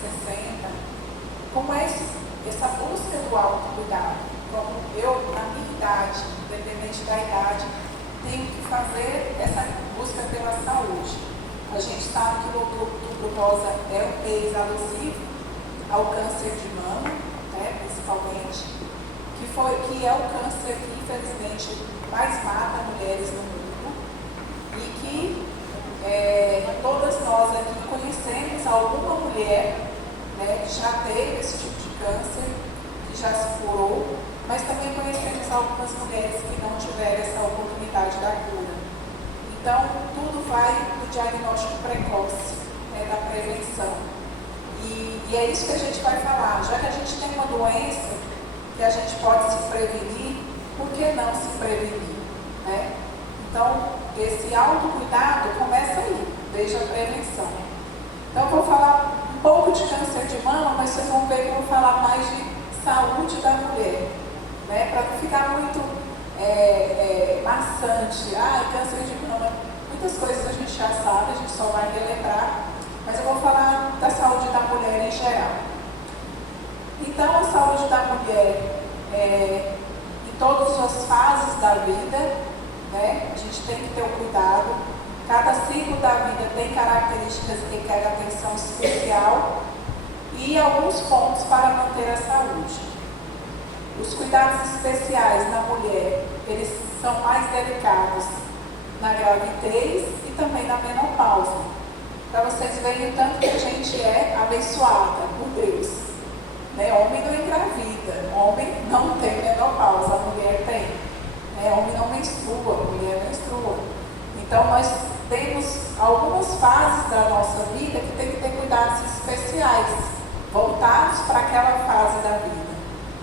60, como é essa busca do autocuidado. Como eu, na minha idade, independente da idade, tenho que fazer essa busca pela saúde. A gente sabe que o outubro rosa é um mês alusivo ao câncer de mama, né, principalmente, que é o câncer que infelizmente mais mata mulheres no mundo e que todas nós aqui conhecemos alguma mulher, né, que já teve esse tipo de câncer, que já se curou, mas também conhecemos algumas mulheres que não tiveram essa oportunidade da cura. Então, tudo vai do diagnóstico precoce, né, da prevenção. E é isso que a gente vai falar. Já que a gente tem uma doença que a gente pode se prevenir, por que não se prevenir? Né? Então, esse autocuidado começa aí, desde a prevenção. Então, eu vou falar um pouco de câncer de mama, mas vocês vão ver que eu vou falar mais de saúde da mulher, né? Para não ficar muito maçante. Câncer de mama, muitas coisas a gente já sabe, a gente só vai relembrar, mas eu vou falar da saúde da mulher em geral. Então, a saúde da mulher em todas as fases da vida, né? A gente tem que ter o cuidado. Cada ciclo da vida tem características que requerem atenção especial e alguns pontos para manter a saúde. Os cuidados especiais na mulher, eles são mais delicados na gravidez e também na menopausa. Para vocês verem o tanto que a gente é abençoada por Deus. Né? Homem não engravida, homem não tem menopausa, a mulher tem. Né? Homem não menstrua, a mulher menstrua. Então nós temos algumas fases da nossa vida que tem que ter cuidados especiais, voltados para aquela fase da vida.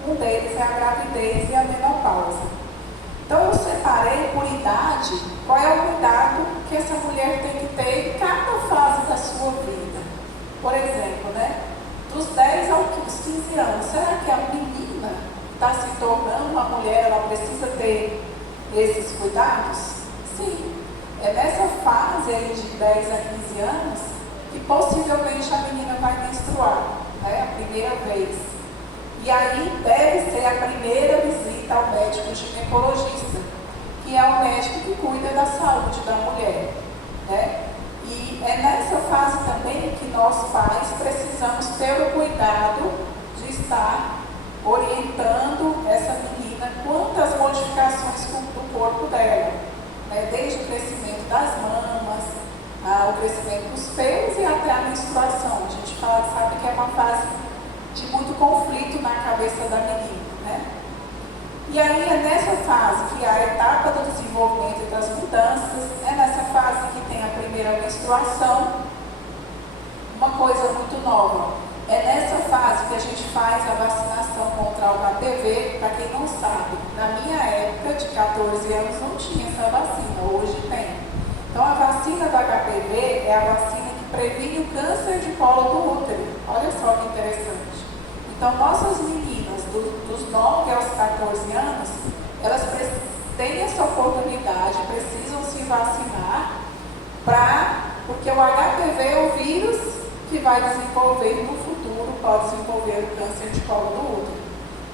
Um deles é a gravidez e a menopausa. Então eu separei por idade qual é o cuidado que essa mulher tem que ter em cada fase da sua vida. Por exemplo, né, dos 10 aos 15 anos, será que a menina está se tornando uma mulher, ela precisa ter esses cuidados? Sim. É nessa fase aí de 10 a 15 anos que possivelmente a menina vai menstruar, né, a primeira vez. E aí deve ser a primeira visita ao médico ginecologista, que é o médico que cuida da saúde da mulher. Né? E é nessa fase também que nós pais precisamos ter o cuidado de estar orientando essa menina quanto às modificações do corpo dela. Né? Desde o crescimento das mamas, o crescimento dos pelos e até a menstruação. A gente sabe que é uma fase de muito conflito na cabeça da menina, né? E aí é nessa fase que a etapa do desenvolvimento e das mudanças, é nessa fase que tem a primeira menstruação, uma coisa muito nova. É nessa fase que a gente faz a vacinação contra o HPV. Para quem não sabe, na minha época de 14 anos não tinha essa vacina, hoje tem. Então a vacina do HPV é a vacina que previne o câncer de colo do útero. Olha só que interessante. Então, nossas meninas, dos 9 aos 14 anos, elas têm essa oportunidade, precisam se vacinar, porque o HPV é o vírus que vai desenvolver no futuro, pode desenvolver o câncer de colo do útero.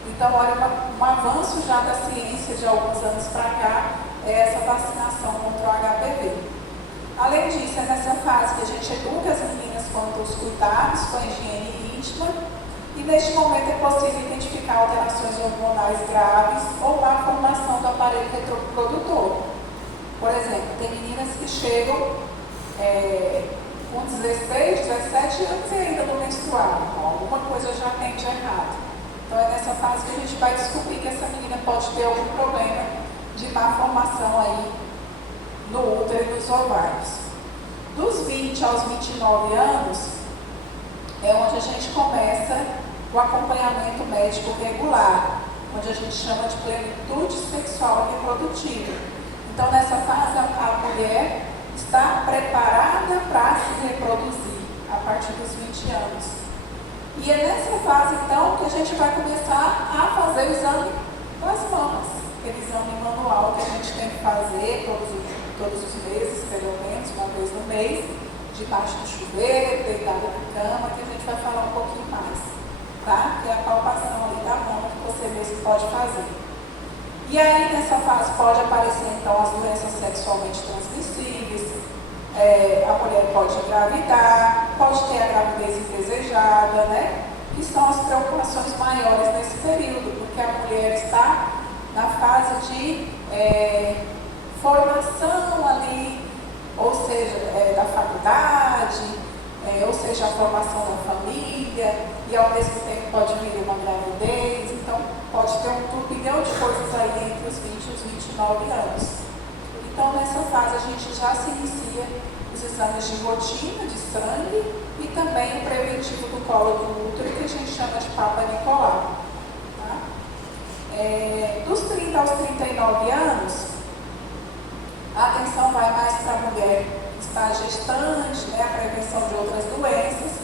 Então, olha, um avanço já da ciência de alguns anos para cá é essa vacinação contra o HPV. Além disso, é nessa fase que a gente educa as meninas quanto aos cuidados com a higiene íntima. E neste momento é possível identificar alterações hormonais graves ou má formação do aparelho reprodutor. Por exemplo, tem meninas que chegam com 16, 17 anos e ainda não menstruaram. Então, alguma coisa já tem de errado. Então é nessa fase que a gente vai descobrir que essa menina pode ter algum problema de má formação aí no útero e nos ovários. Dos 20 aos 29 anos é onde a gente começa o acompanhamento médico regular, onde a gente chama de plenitude sexual e reprodutiva. Então, nessa fase, a mulher está preparada para se reproduzir a partir dos 20 anos. E é nessa fase, então, que a gente vai começar a fazer o exame das mamas, aquele exame manual que a gente tem que fazer todos os meses, pelo menos uma vez no mês, debaixo do chuveiro, deitado na cama, que a gente vai falar um pouco E aí, nessa fase, pode aparecer, então, as doenças sexualmente transmissíveis, a mulher pode engravidar, pode ter a gravidez indesejada, né? Que são as preocupações maiores nesse período, porque a mulher está na fase de formação ali, ou seja, da faculdade, ou seja, a formação da família, e ao mesmo tempo pode vir uma gravidez, então pode ter um turbilhão de coisas aí entre os 20 e os 29 anos. Então, nessa fase, a gente já se inicia os exames de rotina, de sangue, e também o preventivo do colo do útero, que a gente chama de Papa Nicolau. Tá? Dos 30 aos 39 anos, a atenção vai mais para a mulher que está gestante, né, a prevenção de outras doenças.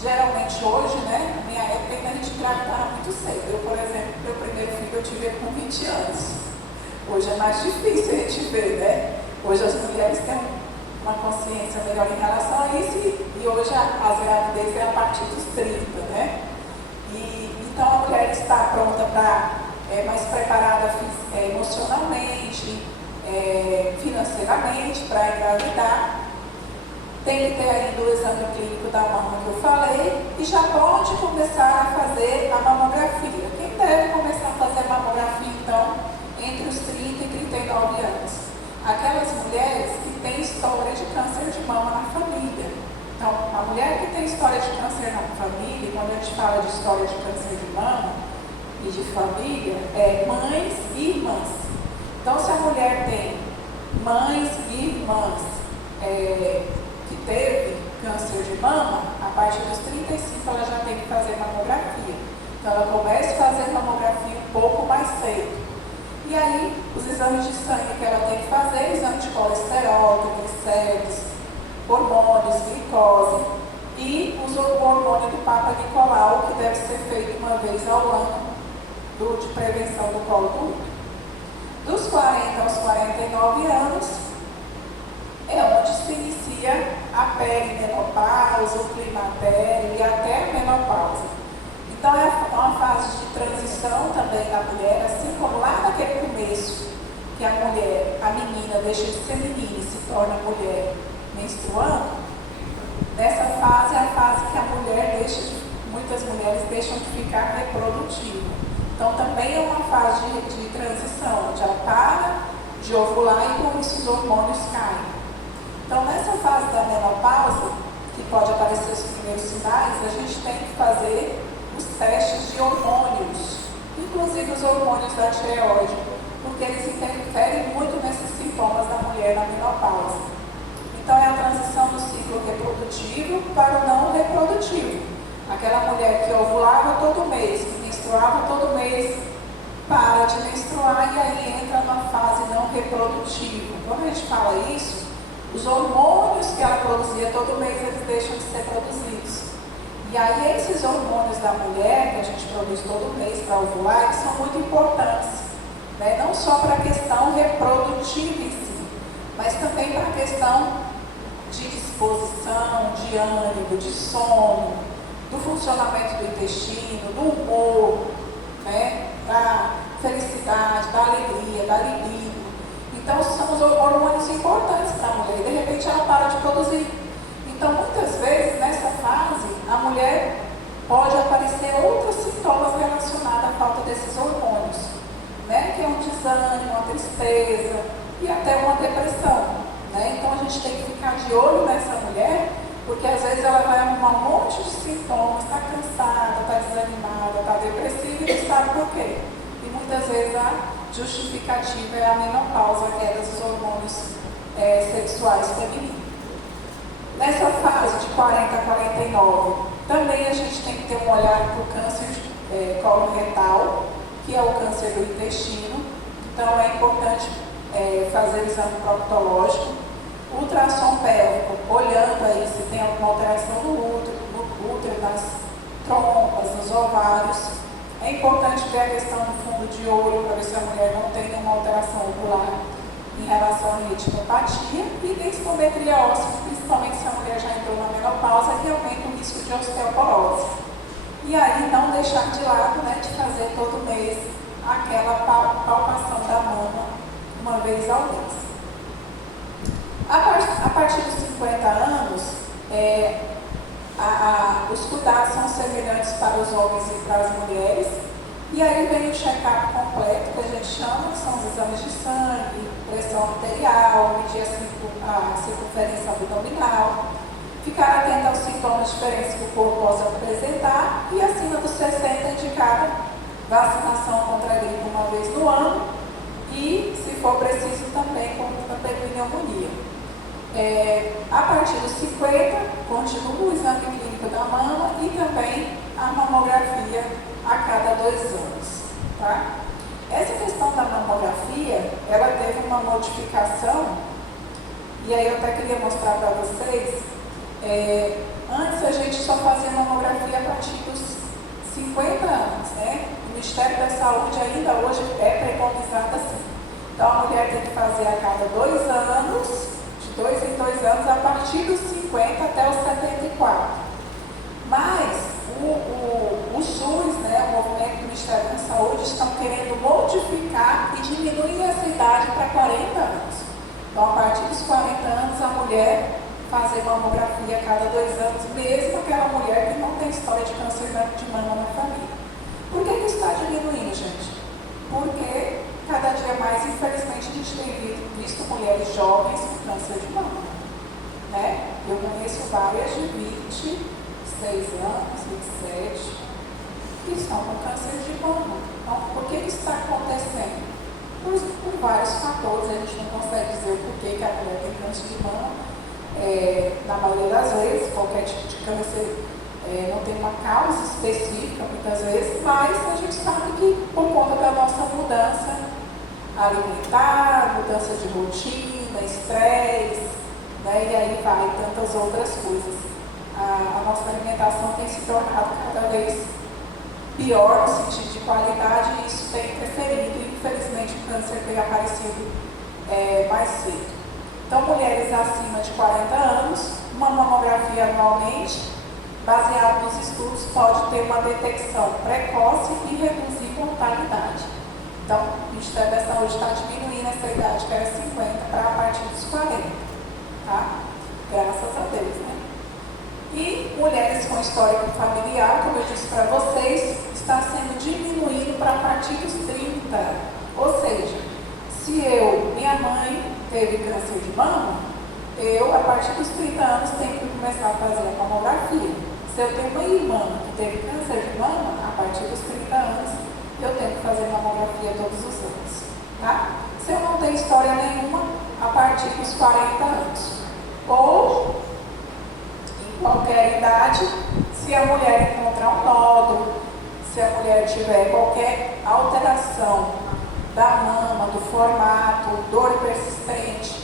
Geralmente hoje, né, na minha época ainda a gente engravidava muito cedo. Eu, por exemplo, meu primeiro filho eu tive com 20 anos. Hoje é mais difícil a gente ver, né? Hoje as mulheres têm uma consciência melhor em relação a isso e hoje as gravidez é a partir dos 30, né? Então a mulher está pronta para, mais preparada emocionalmente, financeiramente para engravidar. Tem que ter ainda o exame clínico da mama que eu falei e já pode começar a fazer a mamografia. Quem deve começar a fazer a mamografia, então, entre os 30 e 39 anos? Aquelas mulheres que têm história de câncer de mama na família. Então, a mulher que tem história de câncer na família, quando a gente fala de história de câncer de mama e de família, é mães e irmãs. Então, se a mulher tem mães e irmãs que teve câncer de mama, a partir dos 35 ela já tem que fazer mamografia. Então, ela começa a fazer mamografia um pouco mais cedo. E aí, os exames de sangue que ela tem que fazer, exame de colesterol, triglicéridos, hormônios, glicose e o hormônio do Papa Nicolau, que deve ser feito uma vez ao ano, de prevenção do colo do útero. Dos 40 aos 49 anos, é onde se inicia a perimenopausa, o climatério e até a menopausa. Então, é uma fase de transição também da mulher, assim como lá naquele começo, que a mulher, a menina, deixa de ser menina e se torna mulher menstruando. Nessa fase é a fase que a mulher muitas mulheres deixam de ficar reprodutiva. Então, também é uma fase de transição, onde ela para de ovular e com isso os hormônios caem. Então, nessa fase da menopausa, que pode aparecer os primeiros sinais, a gente tem que fazer os testes de hormônios, inclusive os hormônios da tireoide, porque eles interferem muito nesses sintomas da mulher na menopausa. Então, é a transição do ciclo reprodutivo para o não reprodutivo. Aquela mulher que ovulava todo mês, que menstruava todo mês, para de menstruar e aí entra numa fase não reprodutiva. Quando a gente fala isso, os hormônios que ela produzia todo mês, eles deixam de ser produzidos. E aí esses hormônios da mulher, que a gente produz todo mês para ovular, eles são muito importantes, né? Não só para a questão reprodutiva em si, mas também para a questão de disposição, de ânimo, de sono, do funcionamento do intestino, do humor, né? Da felicidade, da alegria, da libido. Então, são os hormônios importantes para a mulher e de repente ela para de produzir. Então, muitas vezes, nessa fase, a mulher pode aparecer outros sintomas relacionados à falta desses hormônios, né? Que é um desânimo, uma tristeza e até uma depressão, né? Então, a gente tem que ficar de olho nessa mulher, porque às vezes ela vai arrumar um monte de sintomas, está cansada, está desanimada, está depressiva e não sabe por quê. E muitas vezes a justificativa é a menopausa, a queda dos hormônios sexuais femininos. Nessa fase de 40 a 49, também a gente tem que ter um olhar para o câncer coloretal, que é o câncer do intestino. Então é importante fazer o exame proctológico, ultrassom pélvico, olhando aí se tem alguma alteração no útero, nas trompas, nos ovários. É importante ver a questão do fundo de olho, para ver se a mulher não tem nenhuma alteração ocular em relação à retinopatia, e densitometria óssea, principalmente se a mulher já entrou na menopausa, que aumenta o risco de osteoporose. E aí não deixar de lado, né, de fazer todo mês aquela palpação da mama uma vez ao mês. A partir dos 50 anos, os cuidados são semelhantes para os homens e para as mulheres. E aí vem o check-up completo, que a gente chama, que são os exames de sangue, pressão arterial, medir a circunferência abdominal, ficar atento aos sintomas diferentes que o corpo possa apresentar e acima dos 60 indicar vacinação contra a gripe uma vez no ano e, se for preciso, também contra a pneumonia. A partir dos 50, continua o exame clínico da mama e também a mamografia a cada 2 anos. Tá? Essa questão da mamografia, ela teve uma modificação, e aí eu até queria mostrar para vocês. Antes a gente só fazia mamografia a partir dos 50 anos, né? O Ministério da Saúde ainda hoje é preconizado assim. Então a mulher tem que fazer a cada 2 anos, de 2 em 2 anos, a partir dos 50 até os 74. Mas o SUS, né, o movimento do Ministério da Saúde, estão querendo modificar e diminuir essa idade para 40 anos. Então, a partir dos 40 anos, a mulher fazer mamografia a cada 2 anos, mesmo aquela mulher que não tem história de câncer de mama na família. Por que está diminuindo, gente? Porque cada dia mais, infelizmente, a gente tem visto mulheres jovens com câncer de mama. Né? Eu conheço várias de 26 anos, 27, que estão com câncer de mama. Então, por que isso está acontecendo? Por vários fatores, a gente não consegue dizer o porquê que a mulher tem câncer de mama. Na maioria das vezes, qualquer tipo de câncer não tem uma causa específica, muitas vezes, mas a gente sabe que por conta da nossa mudança alimentar, mudança de rotina, estresse, né, e aí vai tantas outras coisas. A nossa alimentação tem se tornado cada vez pior no sentido de qualidade e isso tem interferido e infelizmente o câncer tem aparecido mais cedo. Então, mulheres acima de 40 anos, uma mamografia anualmente, baseado nos estudos, pode ter uma detecção precoce e reduzir mortalidade. Então, o Ministério da Saúde está diminuindo essa idade, que era 50, para a partir dos 40. Tá? Graças a Deus, né? E mulheres com histórico familiar, como eu disse para vocês, está sendo diminuído para a partir dos 30. Ou seja, se minha mãe teve câncer de mama, eu, a partir dos 30 anos, tenho que começar a fazer a mamografia. Se eu tenho uma irmã que teve câncer de mama, a partir dos 30 anos, eu tenho que fazer mamografia todos os anos. Tá? Se eu não tenho história nenhuma, a partir dos 40 anos. Ou, em qualquer idade, se a mulher encontrar um nódulo, se a mulher tiver qualquer alteração da mama, do formato, dor persistente,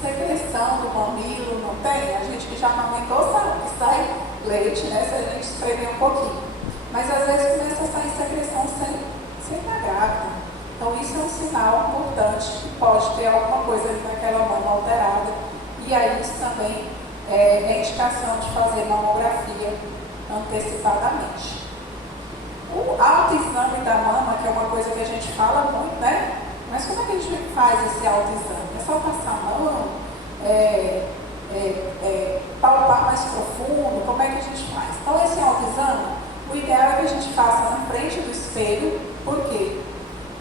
secreção do mamilo, não tem? A gente que já amamentou sabe que sai leite, né? Se a gente espremer um pouquinho. Mas às vezes começa a sair secreção sem estar grávida. Então isso é um sinal importante que pode ter alguma coisa ali naquela mama alterada. E aí isso também é indicação de fazer mamografia antecipadamente. O autoexame da mama, que é uma coisa que a gente fala muito, né? Mas como é que a gente faz esse autoexame? É só passar a mão? Palpar mais profundo? Como é que a gente faz? Então, esse autoexame, o ideal é que a gente faça na frente do espelho. Por quê?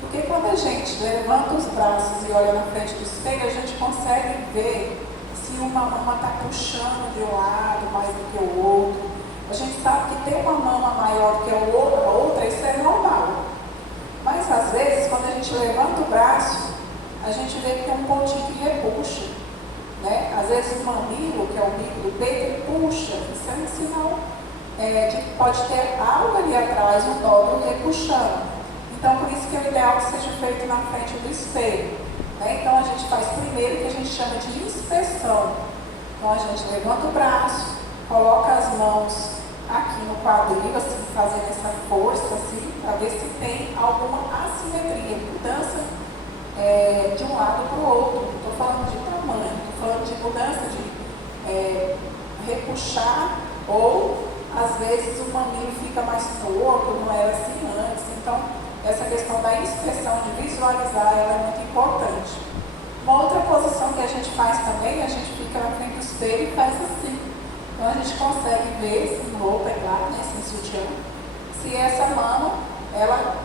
Porque quando a gente levanta os braços e olha na frente do espelho, a gente consegue ver se uma mama está puxando de um lado mais do que o outro. A gente sabe que ter uma mama maior que a outra, isso é normal. Mas às vezes, quando a gente levanta o braço, a gente vê que tem um pontinho que repuxa. Né? Às vezes o mamilo, que é o bico do peito, ele puxa. Isso é um sinal de que pode ter algo ali atrás, um nódulo repuxando. Então, por isso que é o ideal que seja feito na frente do espelho. Né? Então, a gente faz primeiro o que a gente chama de inspeção. Então, a gente levanta o braço, coloca as mãos aqui no quadril, assim, fazendo essa força, assim, para ver se tem alguma assimetria, mudança de um lado para o outro. Não estou falando de tamanho, estou falando de mudança de repuxar, ou às vezes o mamilo fica mais torto, não era assim antes. Então, essa questão da inspeção, de visualizar, ela é muito importante. Uma outra posição que a gente faz também, a gente fica na frente do espelho e faz assim. Então a gente consegue ver, sem roupa, é claro, né, sem sutiã, se essa mama, ela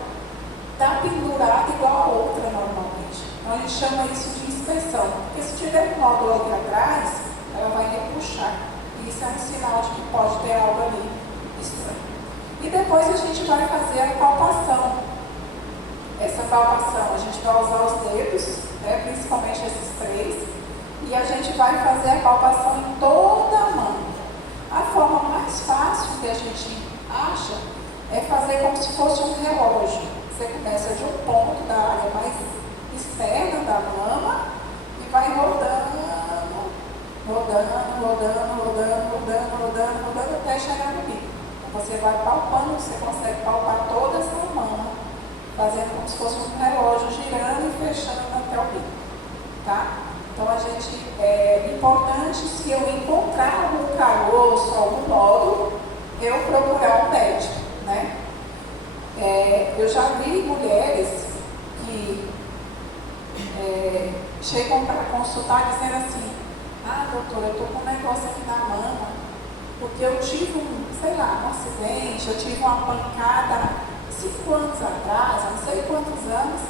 está pendurada igual a outra normalmente. Então a gente chama isso de inspeção. Porque se tiver um nódulo aqui atrás, ela vai repuxar. E isso é um sinal de que pode ter algo ali estranho. E depois a gente vai fazer a palpação. Essa palpação, a gente vai usar os dedos, né, principalmente esses três, e a gente vai fazer a palpação em toda a mão. A forma mais fácil que a gente acha é fazer como se fosse um relógio. Você começa de um ponto da área mais externa da mama e vai rodando, rodando, rodando, rodando, rodando, rodando, rodando até chegar no bico. Então você vai palpando, você consegue palpar toda essa mama, fazendo como se fosse um relógio girando e fechando até o bico. Tá? Então a gente, é importante, se eu encontrar algum caroço, algum nódulo, eu procurar um médico, né? Eu já vi mulheres que chegam para consultar dizendo assim: ah, doutora, eu estou com um negócio aqui na mama, porque eu tive um acidente, eu tive uma pancada 5 anos atrás, não sei quantos anos,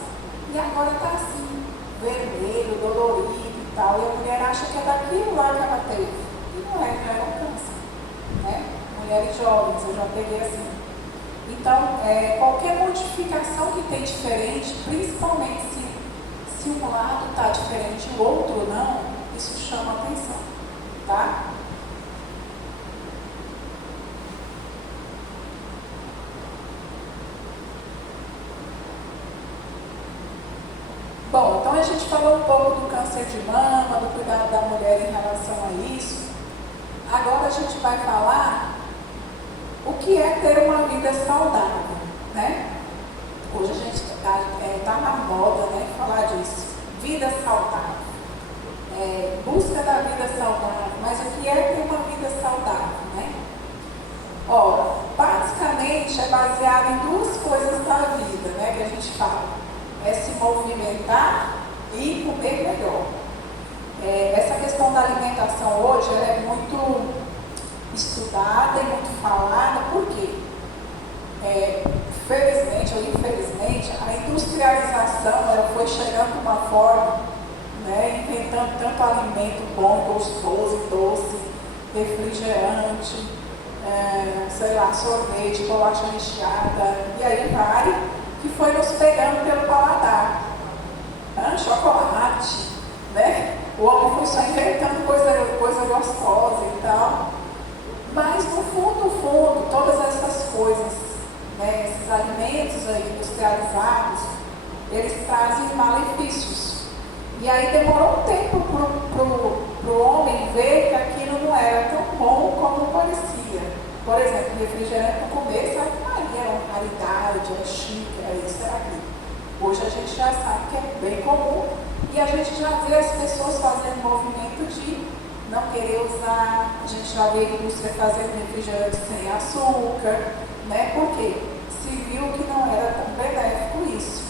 e agora está assim, vermelho, dolorido e tal, e a mulher acha que é daquilo lá que ela teve, e não é, já é um câncer, né? Mulheres jovens, eu já peguei assim. Então, qualquer modificação que tem diferente, principalmente se um lado está diferente e o outro não, isso chama atenção, tá? Bom, então a gente falou um pouco do câncer de mama, do cuidado da mulher em relação a isso. Agora a gente vai falar o que é ter uma vida saudável, né? Hoje a gente está na moda, né, falar disso. Vida saudável. Busca da vida saudável. Mas o que é ter uma vida saudável, né? Ora, basicamente é baseado em duas coisas da vida, né, que a gente fala. É se movimentar e comer melhor. Essa questão da alimentação hoje ela é muito estudada e muito falada, por quê? Felizmente ou infelizmente, a industrialização ela foi chegando de uma forma, né, inventando tanto alimento bom, gostoso, doce, refrigerante, sorvete, bolacha recheada, e aí vai, que foi nos pegando pelo paladar. Chocolate, né? O homem foi só inventando coisa gostosa e tal. Mas no fundo, todas essas coisas, né, esses alimentos aí industrializados, eles trazem malefícios. E aí demorou um tempo para o homem ver que aquilo não era tão bom como parecia. Por exemplo, refrigerante no começo, era uma raridade, era chique, era isso, era aquilo. Hoje a gente já sabe que é bem comum e a gente já vê as pessoas fazendo movimento de não querer usar, a gente já vê a indústria fazendo refrigerante sem açúcar, né? Porque se viu que não era tão benéfico isso,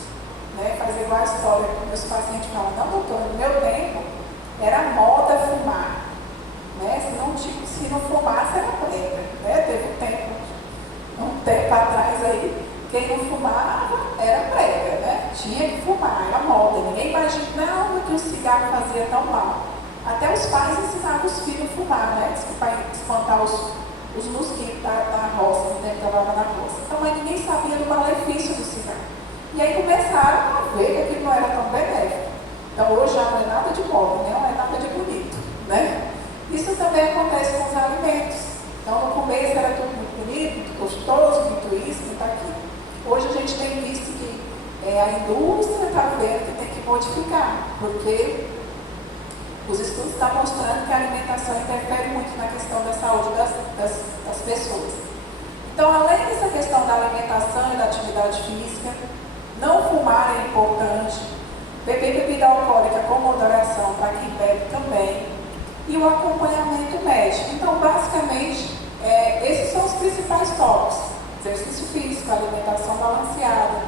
né? Fazer igual a história que meus pacientes falam: não, doutor, no meu tempo era moda fumar, né? Se não fumasse era prega, né? Teve um tempo atrás aí, quem não fumava era prega, né? Tinha que fumar, era moda, ninguém imaginava que o cigarro fazia tão mal. Até os pais ensinavam os filhos a fumar, né? Para espantar os mosquitos da roça, no tempo que trabalhava na roça. Então, mas ninguém sabia do malefício do cigarro. E aí começaram a ver que aquilo não era tão benéfico. Então, hoje já não é nada de moda, né? Não é nada de bonito, né? Isso também acontece com os alimentos. Então, no começo era tudo muito bonito, muito gostoso, muito isso, muito aquilo. Hoje a gente tem visto que a indústria está vendo que tem que modificar, porque os estudos estão mostrando que a alimentação interfere muito na questão da saúde das pessoas. Então, além dessa questão da alimentação e da atividade física, não fumar é importante, beber bebida alcoólica com moderação para quem bebe também, e o acompanhamento médico. Então, basicamente, esses são os principais tópicos: exercício físico, alimentação balanceada,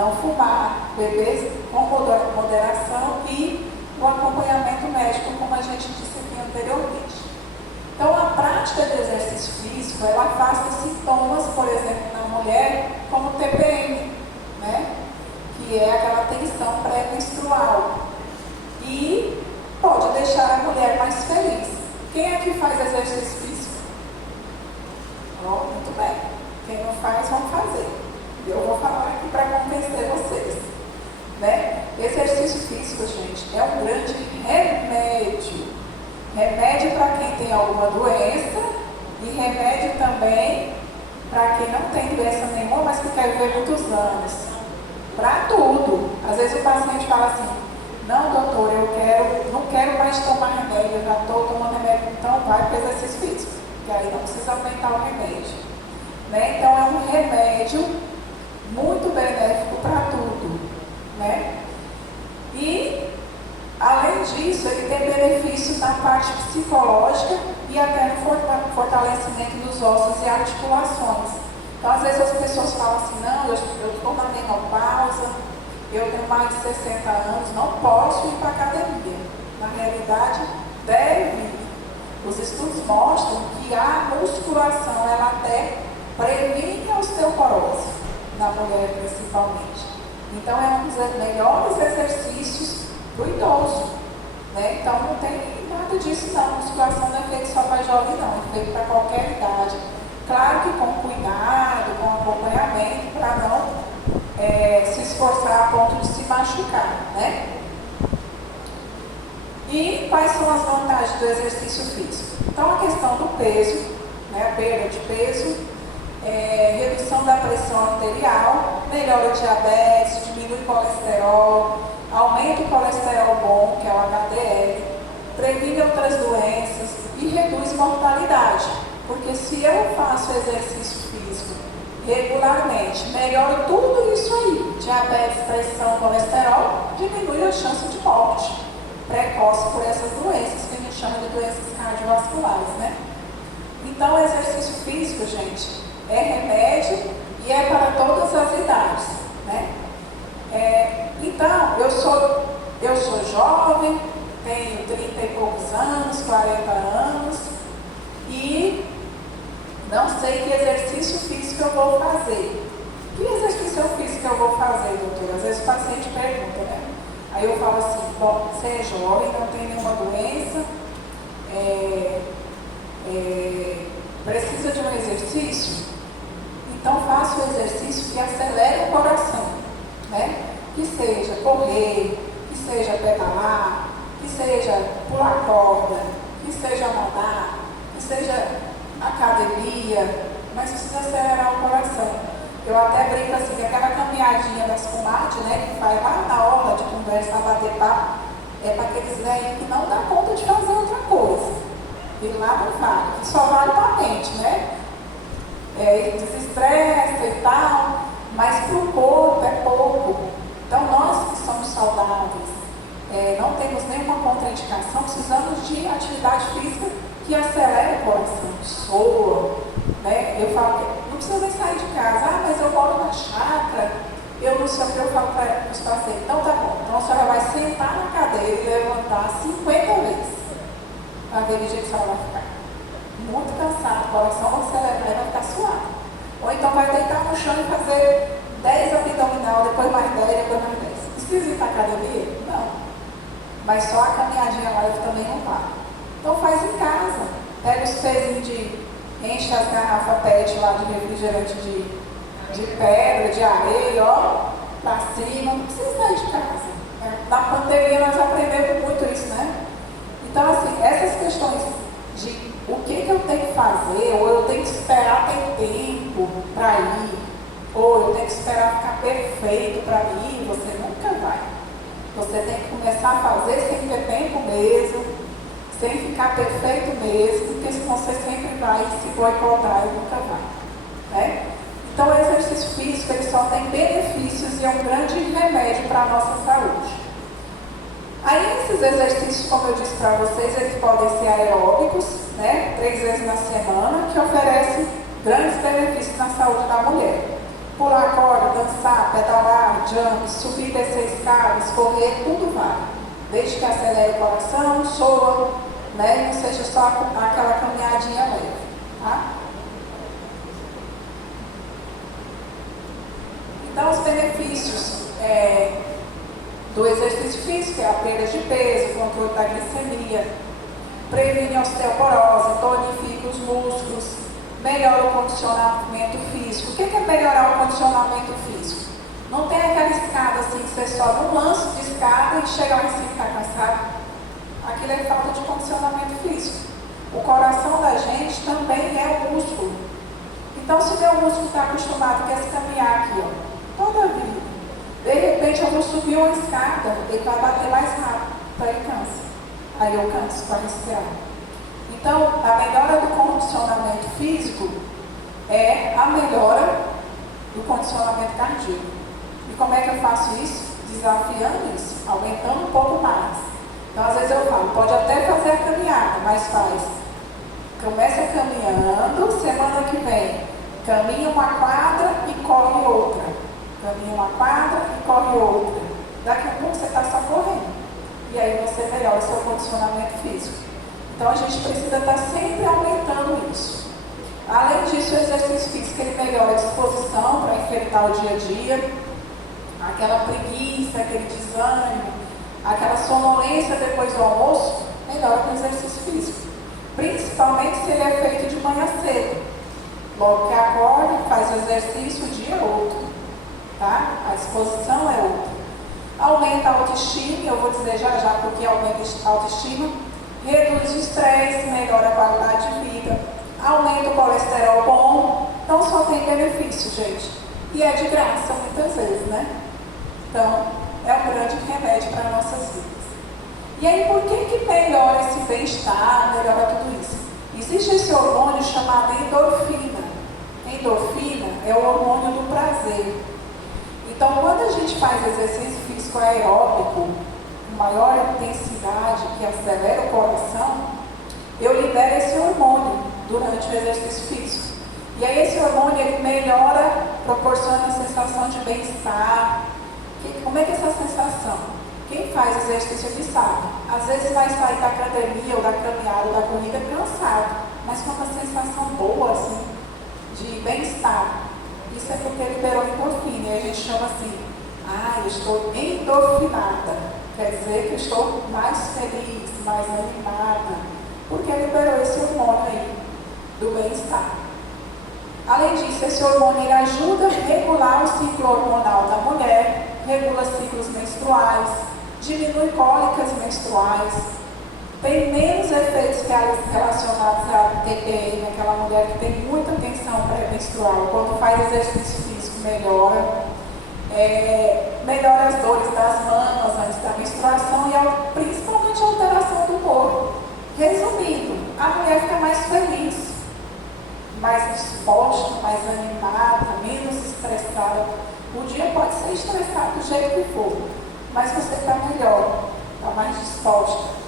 não fumar, beber com moderação e o acompanhamento médico, como a gente disse aqui anteriormente. Então, a prática de exercício físico, ela afasta sintomas, por exemplo, na mulher, como TPM, né? Que é aquela tensão pré-menstrual. E pode deixar a mulher mais feliz. Quem é que faz exercício físico? Oh, muito bem. Quem não faz, vamos fazer. Eu vou falar aqui para convencer vocês. Né? Exercício físico, gente, é um grande remédio. Remédio para quem tem alguma doença e remédio também para quem não tem doença nenhuma, mas que quer viver muitos anos. Para tudo. Às vezes o paciente fala assim, não, doutor, não quero mais tomar remédio, eu já estou tomando remédio, então vai para o exercício físico, que aí não precisa aumentar o remédio. Né? Então é um remédio muito benéfico para tudo. Né? E, além disso, ele tem benefício na parte psicológica e até no fortalecimento dos ossos e articulações. Então, às vezes as pessoas falam assim, não, eu estou na menopausa, eu tenho mais de 60 anos, não posso ir para a academia. Na realidade, deve ir. Os estudos mostram que a musculação, ela até previne a osteoporose, na mulher principalmente. Então, é um dos melhores exercícios do idoso. Né? Então, não tem nada disso, não. A musculação não é feita só para jovem, não. É feita para qualquer idade. Claro que com cuidado, com acompanhamento, para não se esforçar a ponto de se machucar. Né? E quais são as vantagens do exercício físico? Então, a questão do peso, né? A perda de peso, redução da pressão arterial, melhora o diabetes, diminui o colesterol, aumenta o colesterol bom, que é o HDL, previne outras doenças e reduz mortalidade. Porque se eu faço exercício físico regularmente, melhoro tudo isso aí, diabetes, pressão, colesterol, diminui a chance de morte precoce por essas doenças que a gente chama de doenças cardiovasculares, né? Então, o exercício físico, gente, é remédio e é para todas as idades, né? Então, eu sou jovem, tenho 30 e poucos anos, 40 anos e não sei que exercício físico eu vou fazer. Que exercício físico eu vou fazer, doutor? Às vezes o paciente pergunta, né? Aí eu falo assim, bom, você é jovem, não tem nenhuma doença, precisa de um exercício? Então faça o exercício que acelere o coração, né? Que seja correr, que seja pedalar, que seja pular corda, que seja nadar, que seja academia, mas precisa acelerar o coração. Eu até brinco assim, que aquela caminhadinha das comadres, né, que faz lá na hora de conversar, bater papo, é para aqueles velhos que não dá conta de fazer outra coisa. E lá não vale, que só vale para a mente, né? Desestressa e tal, mas para o corpo é pouco. Então nós que somos saudáveis, não temos nenhuma contraindicação, precisamos de atividade física que acelere o coração, soa, né? Eu falo que não precisa nem sair de casa, mas eu moro na chácara, eu não sei o que, eu falo para os pacientes, então tá bom, então a senhora vai sentar na cadeira e levantar 50 vezes, para ver o jeito que a senhora vai ficar. Muito cansado, o coração vai acelerar e vai ficar suave. Ou então vai deitar no chão e fazer 10 abdominal, depois mais 10, depois mais 10. Precisa ir para a academia? Não. Mas só a caminhadinha leve também não vale. Então faz em casa. Pega os pezinhos enche as garrafas PET lá de refrigerante de pedra, de areia, ó, pra cima, não precisa sair de casa. Na pandemia nós aprendemos muito isso, né? Então, assim, essas questões de o que eu tenho que fazer, ou eu tenho que esperar ter tempo para ir, ou eu tenho que esperar ficar perfeito para ir, você nunca vai. Você tem que começar a fazer sem ter tempo mesmo, sem ficar perfeito mesmo, porque senão você sempre vai se boicotar e nunca vai. Né? Então, o exercício físico ele só tem benefícios e é um grande remédio para a nossa saúde. Aí, esses exercícios, como eu disse para vocês, eles podem ser aeróbicos, né? 3 vezes na semana, que oferecem grandes benefícios na saúde da mulher. Pular corda, dançar, pedalar, jump, subir e descer escadas, correr, tudo vale. Desde que acelere o coração, soa, né? E não seja só aquela caminhadinha leve, tá? Então, os benefícios do exercício físico é a perda de peso, controle da glicemia, previne a osteoporose, tonifica os músculos, melhora o condicionamento físico. O que é melhorar o condicionamento físico? Não tem aquela escada assim que você sobe um lance de escada e chega lá em cima e está cansado. Aquilo é falta de condicionamento físico. O coração da gente também é o músculo. Então, se o meu músculo está acostumado a caminhar aqui, ó, toda a vida, de repente eu vou subir uma escada, ele vai bater mais rápido, então ele cansa. Aí eu canso para respirar. Então, a melhora do condicionamento físico é a melhora do condicionamento cardíaco. E como é que eu faço isso? Desafiando isso, aumentando um pouco mais. Então, às vezes eu falo, pode até fazer a caminhada, mas faz. Começa caminhando, semana que vem, caminha uma quadra e corre outra. Caminha uma quadra e corre outra. Daqui a pouco você está só correndo. E aí você melhora o seu condicionamento físico. Então a gente precisa estar sempre aumentando isso. Além disso, o exercício físico ele melhora a disposição para enfrentar o dia a dia, aquela preguiça, aquele desânimo, aquela sonolência depois do almoço, melhora com o exercício físico. Principalmente se ele é feito de manhã cedo. Logo que acorda, faz o exercício, o dia é outro. Tá? A disposição é outra. Aumenta a autoestima, eu vou dizer já porque aumenta a autoestima, reduz o estresse, melhora a qualidade de vida, aumenta o colesterol bom, então só tem benefício, gente. E é de graça muitas vezes, né? Então, é um grande remédio para nossas vidas. E aí, por que melhora esse bem-estar, melhora tudo isso? Existe esse hormônio chamado endorfina. Endorfina é o hormônio do prazer. Então, quando a gente faz exercício físico aeróbico, com maior intensidade, que acelera o coração, eu libero esse hormônio durante o exercício físico. E aí esse hormônio, ele melhora, proporciona a sensação de bem-estar. Como é que é essa sensação? Quem faz exercício aqui sabe. Às vezes vai sair da academia, ou da caminhada, ou da corrida cansado, mas com uma sensação boa, assim, de bem-estar. Isso é porque liberou endorfina, e a gente chama assim, eu estou endorfinada, quer dizer que eu estou mais feliz, mais animada, porque liberou esse hormônio aí, do bem-estar. Além disso, esse hormônio ele ajuda a regular o ciclo hormonal da mulher, regula ciclos menstruais, diminui cólicas menstruais, tem menos efeitos relacionados à TPM, aquela mulher que tem muita tensão pré-menstrual, quando faz exercício físico melhora, melhora as dores das mamas antes da menstruação e principalmente a alteração do humor. Resumindo, a mulher fica mais feliz, mais disposta, mais animada, menos estressada. O dia pode ser estressado do jeito que for, mas você está melhor, está mais disposta.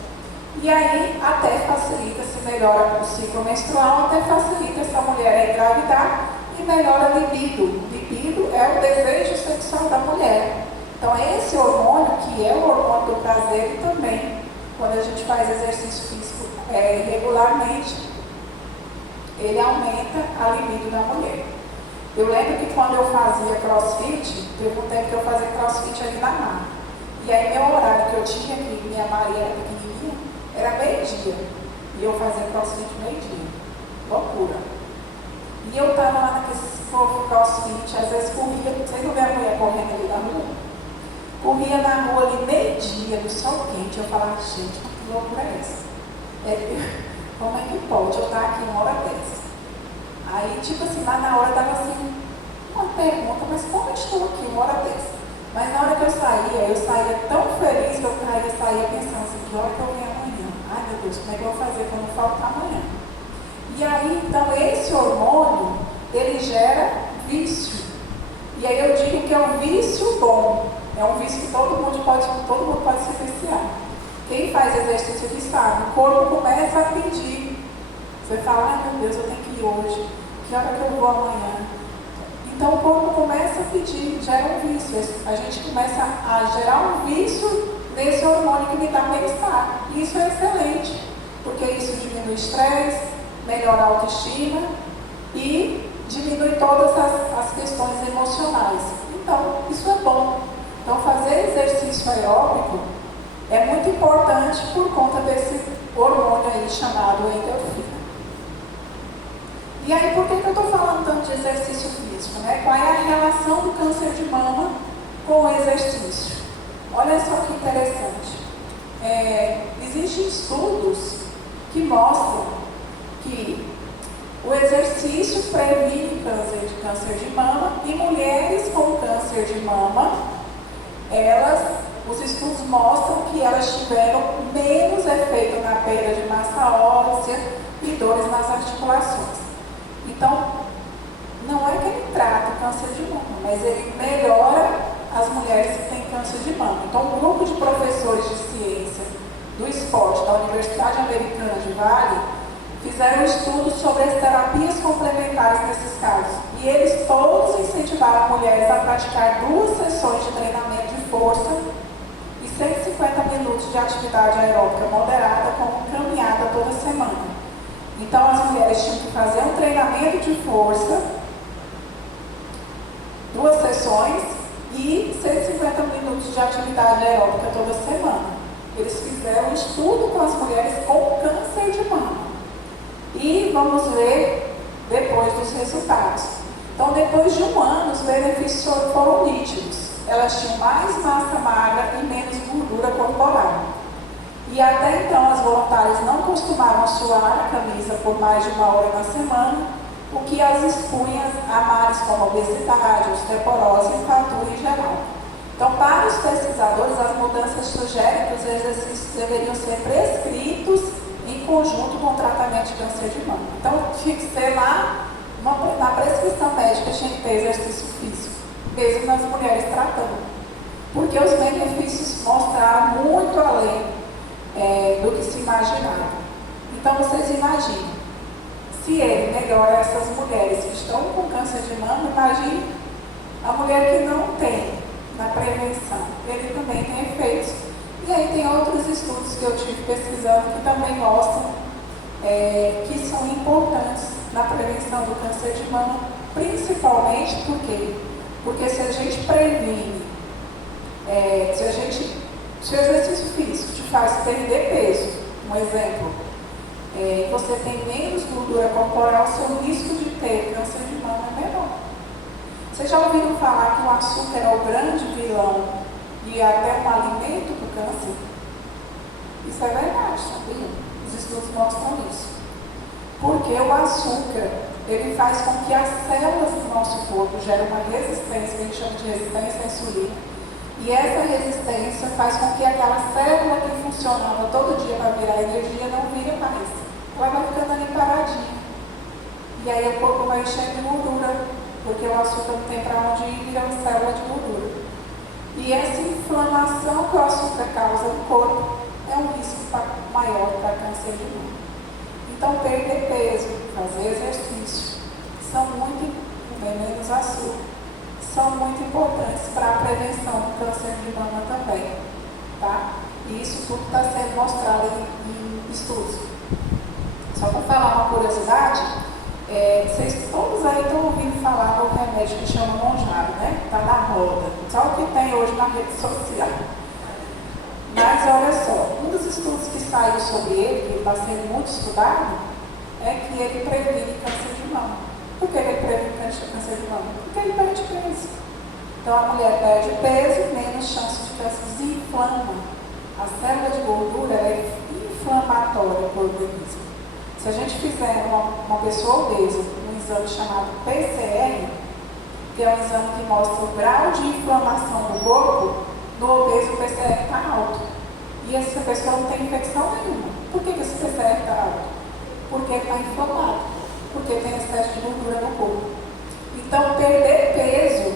E aí até facilita, se melhora o ciclo menstrual, até facilita essa mulher a engravidar e melhora a libido. Libido é o desejo sexual da mulher. Então esse hormônio, que é o hormônio do prazer, e também, quando a gente faz exercício físico regularmente, ele aumenta a libido da mulher. Eu lembro que quando eu fazia crossfit, teve um tempo que eu fazia crossfit ali na mar. E aí meu horário que eu tinha, que minha Maria era pequenininha, era meio-dia. E eu fazia crossfit meio-dia. Loucura. E eu estava lá naquele crossfit, às vezes corria, vocês não vê a mulher correndo ali na rua? Corria na rua ali meio-dia, no sol quente. Eu falava, gente, que loucura é essa? Como é que pode eu estar aqui uma hora dessa? Aí, tipo assim, lá na hora dava assim, uma pergunta, mas como eu estou aqui uma hora dessa? Mas na hora que eu saía tão feliz que eu saía pensando assim, que hora que eu venho amanhã? Ai meu Deus, como é que eu vou fazer quando faltar amanhã? E aí, então, esse hormônio, ele gera vício. E aí eu digo que é um vício bom. É um vício que todo mundo pode se viciar. Quem faz exercício que sabe, o corpo começa a pedir. Você fala, ai meu Deus, eu tenho que ir hoje. Que hora que eu vou amanhã? Então o corpo começa despedir, gera um vício. A gente começa a gerar um vício nesse hormônio que me dá bem-estar. E isso é excelente, porque isso diminui o estresse, melhora a autoestima e diminui todas as questões emocionais. Então, isso é bom. Então, fazer exercício aeróbico é muito importante por conta desse hormônio aí chamado endorfina. E aí, por que eu estou falando tanto de exercício físico, né? Qual é a relação do câncer de mama com o exercício? Olha só que interessante. Existem estudos que mostram que o exercício previne câncer de mama e mulheres com câncer de mama, os estudos mostram que elas tiveram menos efeito na perda de massa óssea e dores nas articulações. Então, não é que ele trata o câncer de mama, mas ele melhora as mulheres que têm câncer de mama. Então, um grupo de professores de ciência do esporte da Universidade Americana de Vale fizeram estudos sobre as terapias complementares nesses casos. E eles todos incentivaram mulheres a praticar 2 sessões de treinamento de força e 150 minutos de atividade aeróbica moderada com caminhada toda semana. Então, as mulheres tinham que fazer um treinamento de força, 2 sessões e 150 minutos de atividade aeróbica toda semana. Eles fizeram um estudo com as mulheres com câncer de mama. E vamos ver depois dos resultados. Então, depois de 1 ano, os benefícios foram nítidos. Elas tinham mais massa magra e menos gordura corporal. E até então, as voluntárias não costumavam suar a camisa por mais de 1 hora na semana, o que as expunha a males como obesidade, osteoporose e fratura em geral. Então, para os pesquisadores, as mudanças sugerem que os exercícios deveriam ser prescritos em conjunto com o tratamento de câncer de mama. Então, tinha que ser lá, na prescrição médica, tinha que ter exercício físico, mesmo nas mulheres tratando. Porque os benefícios mostraram muito além do que se imaginava. Então, vocês imaginam, se ele melhora essas mulheres que estão com câncer de mama, imagine a mulher que não tem na prevenção. Ele também tem efeitos. E aí tem outros estudos que eu tive pesquisando que também mostram que são importantes na prevenção do câncer de mama, principalmente porque se a gente previne, se o exercício físico te faz perder peso, um exemplo, você tem menos gordura corporal, seu risco de ter câncer de mama é menor. Vocês já ouviram falar que o açúcar é o grande vilão e até um alimento do câncer? Isso é verdade, sabia? Os estudos mostram isso. Porque o açúcar, ele faz com que as células do nosso corpo gerem uma resistência, que a gente chama de resistência à insulina. E essa resistência faz com que aquela célula que funcionava todo dia para virar energia não vire mais. Ela vai ficando ali paradinha. E aí o corpo vai enchendo de gordura, porque o açúcar não tem para onde ir, vira uma célula de gordura. E essa inflamação que o açúcar causa no corpo é um risco maior para câncer de mama. Então, perder peso, fazer exercício, menos açúcar, são muito importantes para a prevenção do câncer de mama também, tá? E isso tudo está sendo mostrado em estudos. Só para falar uma curiosidade, vocês todos aí estão ouvindo falar do remédio que chama Mounjaro, né? Está na roda. Só o que tem hoje na rede social. Mas olha só, um dos estudos que saiu sobre ele, que está sendo muito estudado, é que ele previne câncer de mama. Por que ele previne câncer de mama? Porque ele perde peso. Então a mulher perde peso, menos chance de câncer, desinflama. A célula de gordura é inflamatória para o organismo. Se a gente fizer uma pessoa obesa um exame chamado PCR, que é um exame que mostra o grau de inflamação do corpo, no obeso o PCR está alto. E essa pessoa não tem infecção nenhuma. Por que esse PCR está alto? Porque está inflamado. Porque tem excesso de gordura no corpo. Então, perder peso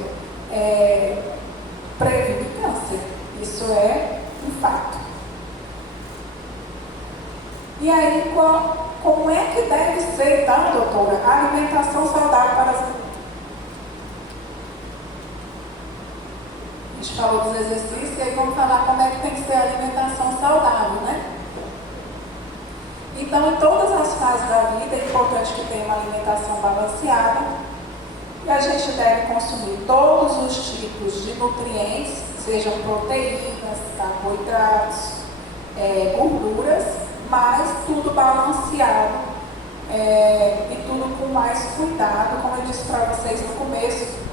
previne câncer. Isso é um fato. E aí, como é que deve ser, então, doutora, a alimentação saudável para as mulheres? gente falou dos exercícios e aí vamos falar como é que tem que ser a alimentação saudável, né? Então, em todas as fases da vida é importante que tenha uma alimentação balanceada e a gente deve consumir todos os tipos de nutrientes, sejam proteínas, carboidratos, gorduras, mas tudo balanceado e tudo com mais cuidado. Como eu disse para vocês no começo,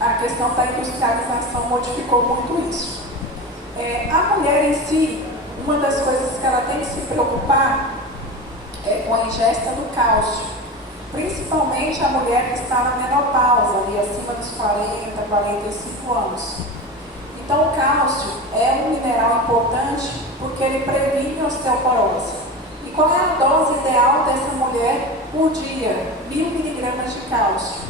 a questão da industrialização modificou muito isso. A mulher em si, uma das coisas que ela tem que se preocupar é com a ingesta do cálcio, principalmente a mulher que está na menopausa, ali acima dos 40, 45 anos. Então, o cálcio é um mineral importante porque ele previne a osteoporose. E qual é a dose ideal dessa mulher por dia? 1000 miligramas de cálcio.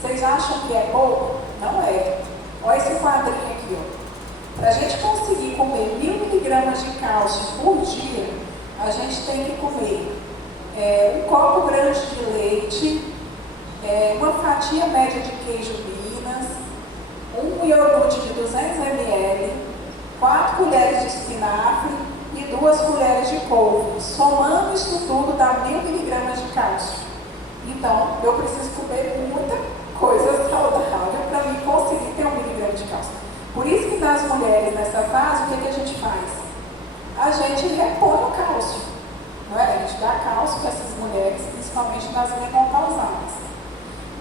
Vocês acham que é pouco? Não é. Olha esse quadrinho aqui, ó. Para a gente conseguir comer 1000 miligramas de cálcio por dia, a gente tem que comer um copo grande de leite, uma fatia média de queijo Minas, um iogurte de 200 ml, 4 colheres de espinafre e 2 colheres de couve. Somando isso tudo dá 1000 miligramas de cálcio. Então, eu preciso comer muita coisa saudável para mim conseguir ter 1 miligrama de cálcio. Por isso que nas mulheres nessa fase, o que a gente faz? A gente repõe o cálcio. Não é? A gente dá cálcio para essas mulheres, principalmente nas menopausadas.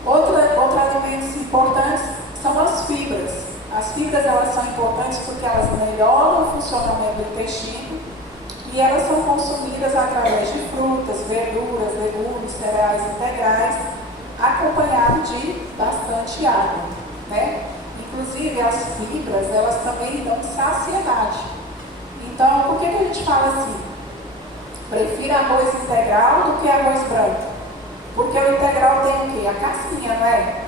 Outros alimentos importantes são as fibras. As fibras elas são importantes porque elas melhoram o funcionamento do intestino e elas são consumidas através de frutas, verduras, legumes, cereais integrais, acompanhado de bastante água, né? Inclusive as fibras, elas também dão saciedade. Então, por que a gente fala assim? Prefiro arroz integral do que arroz branco. Porque o integral tem o quê? A casquinha, não é?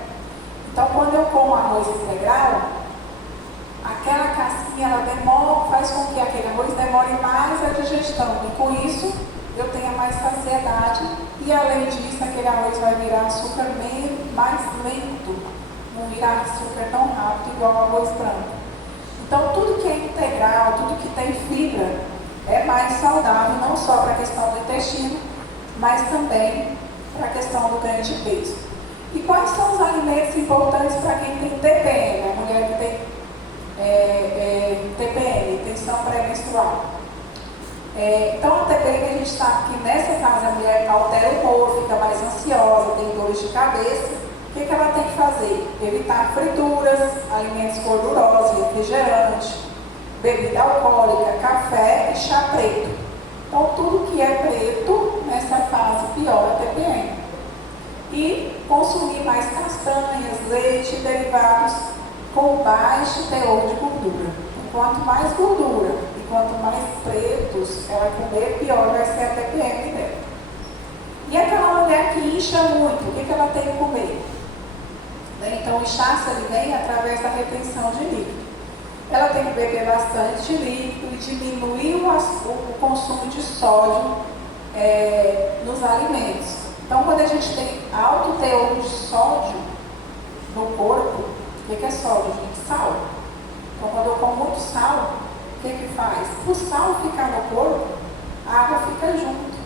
Então, quando eu como arroz integral, aquela casquinha, ela faz com que aquele arroz demore mais a digestão. E com isso, eu tenha mais saciedade. E além disso, aquele arroz vai virar açúcar mais lento. Não virar açúcar tão rápido igual o arroz branco. Então, tudo que é integral, tudo que tem fibra, é mais saudável, não só para a questão do intestino, mas também para a questão do ganho de peso. E quais são os alimentos importantes para quem tem TPM, a mulher que tem TPM, tensão pré-menstrual? Então, a TPM, a gente sabe que nessa fase a mulher altera o humor, fica mais ansiosa, tem dores de cabeça. O que ela tem que fazer? Evitar frituras, alimentos gordurosos, refrigerante, bebida alcoólica, café e chá preto. Então, tudo que é preto, nessa fase, piora a TPM. E consumir mais castanhas, leite e derivados com baixo teor de gordura. Quanto mais gordura e quanto mais pretos ela comer, pior vai ser a TPM dela. E aquela mulher que incha muito, o que ela tem que comer? Então, o inchaço ele vem através da retenção de líquido. Ela tem que beber bastante líquido e diminuir o consumo de sódio nos alimentos. Então, quando a gente tem alto teor de sódio no corpo, o que é sódio, gente? Sal. Então, quando eu como muito sal, o que faz? O sal ficar no corpo, a água fica junto.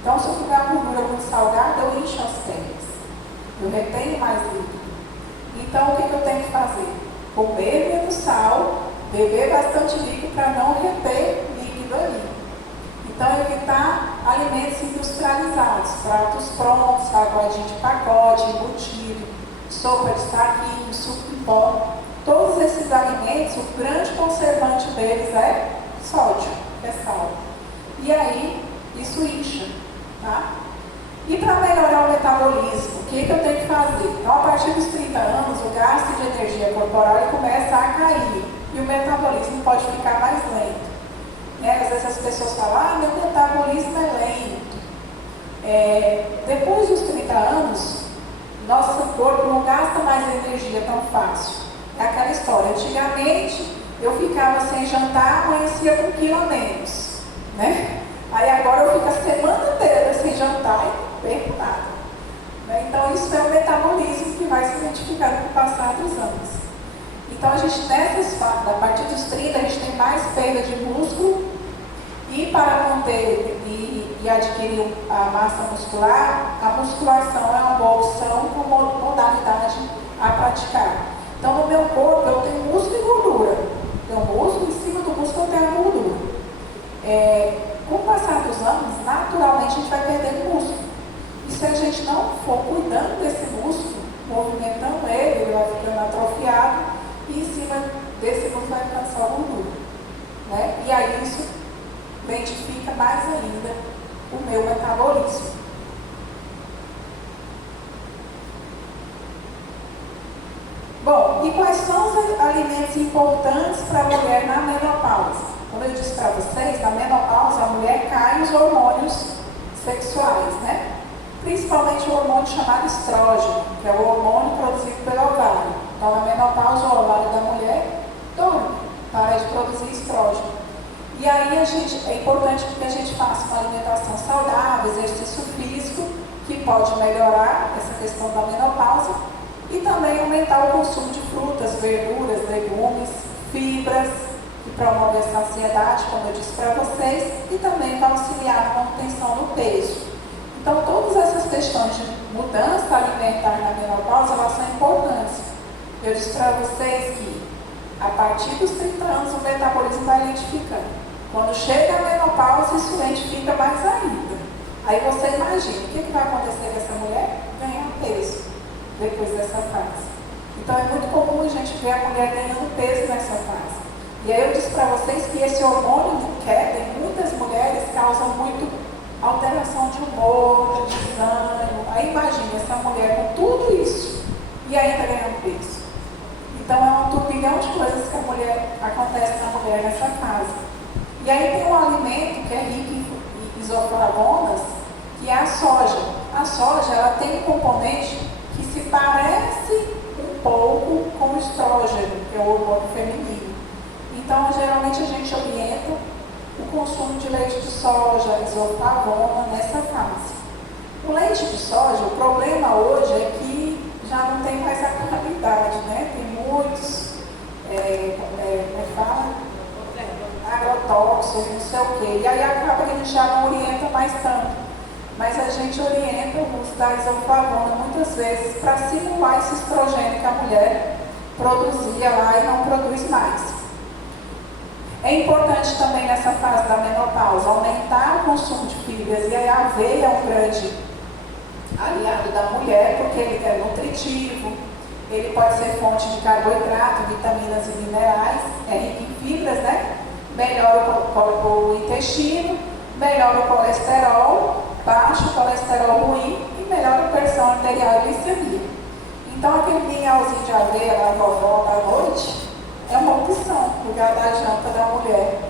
Então, se eu comer a gordura muito salgada, eu incho as pernas. Eu retenho mais líquido. Então, o que eu tenho que fazer? Comer menos sal, beber bastante líquido para não reter líquido ali. Então, evitar alimentos industrializados, pratos prontos, salgadinho de pacote, embutido, sopa de saquinho, suco em pó. Todos esses alimentos, o grande conservante deles é sódio, é sal. E aí, isso incha, tá? E para melhorar o metabolismo, o que eu tenho que fazer? Então, a partir dos 30 anos, o gasto de energia corporal começa a cair e o metabolismo pode ficar mais lento. Às vezes as pessoas falam, meu metabolismo é lento. Depois dos 30 anos, nosso corpo não gasta mais energia tão fácil. É aquela história. Antigamente, eu ficava sem jantar, amanhecia com 1 quilo a menos. Né? Aí agora eu fico a semana inteira sem jantar e não perco nada. Então isso é o metabolismo que vai se identificando com o passar dos anos. Então, a gente, a partir dos 30, a gente tem mais perda de músculo, e para manter e adquirir a massa muscular, a musculação é uma boa opção como modalidade a praticar. Então, no meu corpo, eu tenho músculo e gordura. Tenho músculo, em cima do músculo eu tenho a gordura. Com o passar dos anos, naturalmente a gente vai perdendo músculo. E se a gente não for cuidando desse músculo, movimentando ele vai ficando atrofiado, e em cima desse músculo vai ficando só gordura. Né? E aí isso identifica mais ainda o meu metabolismo. Bom, e quais são os alimentos importantes para a mulher na menopausa? Como eu disse para vocês, na menopausa a mulher cai os hormônios sexuais, né? Principalmente o hormônio chamado estrógeno, que é o hormônio produzido pelo ovário. Então, na menopausa, o ovário da mulher dorme, para de produzir estrógeno. E aí é importante que a gente faça uma alimentação saudável, exercício físico, que pode melhorar essa questão da menopausa, e também aumentar o consumo de frutas, verduras, legumes, fibras, que promove a saciedade, como eu disse para vocês, e também vai auxiliar na manutenção do peso. Então, todas essas questões de mudança alimentar na menopausa, elas são importantes. Eu disse para vocês que, a partir dos 30 anos, o metabolismo vai lentificando. Quando chega a menopausa, isso lentifica mais ainda. Aí você imagina, o que vai acontecer com essa mulher? Ganhar peso depois dessa fase. Então, é muito comum a gente ver a mulher ganhando peso nessa fase. E aí eu disse para vocês que esse hormônio de queda em muitas mulheres causa muito alteração de humor, de desânimo. Aí imagine essa mulher com tudo isso e ainda ganhando peso. Então é um turbilhão de coisas que acontece na mulher nessa fase. E aí tem um alimento que é rico em isoflavonas, que é a soja. A soja, ela tem um componente que se parece um pouco com o estrógeno, que é o hormônio feminino. Então, geralmente a gente orienta o consumo de leite de soja, isoflavona, nessa fase. O leite de soja, o problema hoje é que já não tem mais a qualidade, né? Tem muitos, agrotóxicos, não sei o quê. E aí acaba que a gente já não orienta mais tanto. Mas a gente orienta o uso da isoflavona muitas vezes para simular esse estrogênio que a mulher produzia lá e não produz mais. É importante também nessa fase da menopausa aumentar o consumo de fibras, e a aveia é um grande aliado da mulher, porque ele é nutritivo, ele pode ser fonte de carboidrato, vitaminas e minerais, é rico em fibras, né? Melhora o intestino, melhora o colesterol, baixa o colesterol ruim e melhora a pressão arterial e glicemia. Então, aquele mingauzinho de aveia da vovó da noite é uma opção no lugar da janta da mulher.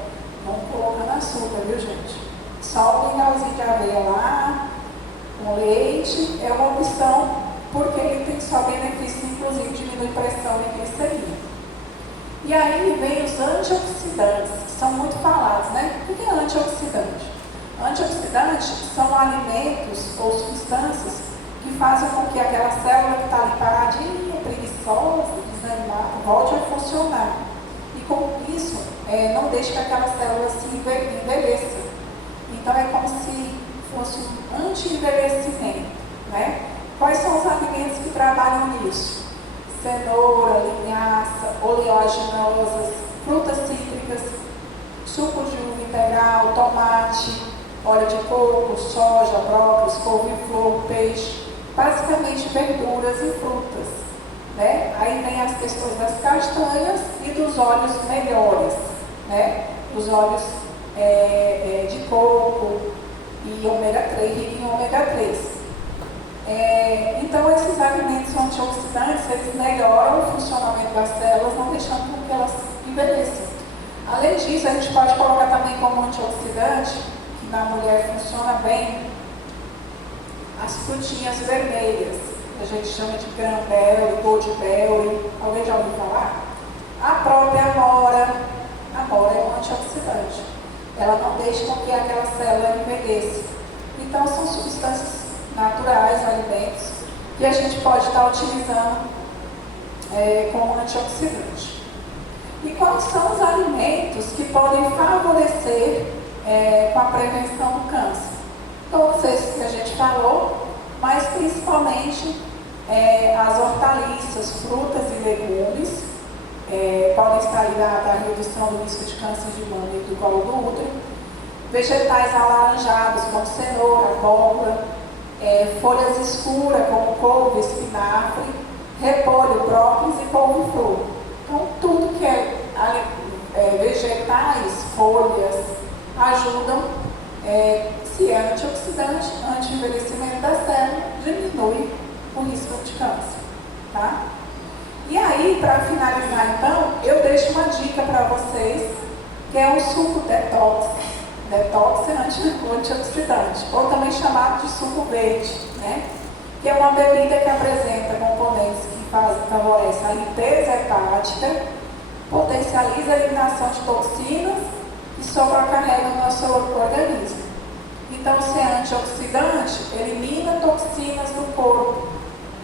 Não colocando açúcar, viu, gente? Só o mingauzinho de aveia lá, com leite, é uma opção, porque ele tem só benefícios, inclusive diminui pressão e glicemia. E aí vem os antioxidantes, que são muito falados, né? O que é antioxidante? Antioxidantes são alimentos ou substâncias que fazem com que aquela célula que está ali paradinha, preguiçosa, desanimada, volte a funcionar. E com isso, não deixe que aquela célula se envelheça. Então é como se fosse um anti-envelhecimento, né? Quais são os alimentos que trabalham nisso? Cenoura, linhaça, oleaginosas, frutas cítricas, suco de uva integral, tomate, óleo de coco, soja, brócolis, couve-flor, peixe, basicamente verduras e frutas, né? Aí vem as questões das castanhas e dos óleos melhores, né? Os óleos de coco e ômega 3, rico em ômega 3. Então, esses alimentos antioxidantes, eles melhoram o funcionamento das células, não deixando com que elas envelheçam. Além disso, a gente pode colocar também como antioxidante, que na mulher funciona bem, as frutinhas vermelhas, que a gente chama de cranberry, goldberry. Alguém já ouviu falar? A própria amora é um antioxidante. Ela não deixa com que aquela célula envelheça. Então, são substâncias naturais, alimentos, que a gente pode estar utilizando como antioxidante. E quais são os alimentos que podem favorecer com a prevenção do câncer? Todos esses que a gente falou, mas principalmente as hortaliças, frutas e legumes, podem estar ligadas à redução do risco de câncer de mama e do colo do útero. Vegetais alaranjados, como cenoura, abóbora, folhas escuras, como couve, espinafre, repolho, brócolis e couve-flor. Então, tudo que é vegetais, folhas, ajudam, se é antioxidante, anti-envelhecimento da célula, diminui o risco de câncer. Tá? E aí, para finalizar então, eu deixo uma dica para vocês, que é o suco detox. Detox é antioxidante, ou também chamado de suco verde, né? Que é uma bebida que apresenta componentes que favorecem a limpeza hepática, potencializa a eliminação de toxinas e sobrecarrega o nosso organismo. Então, se é antioxidante, elimina toxinas do corpo,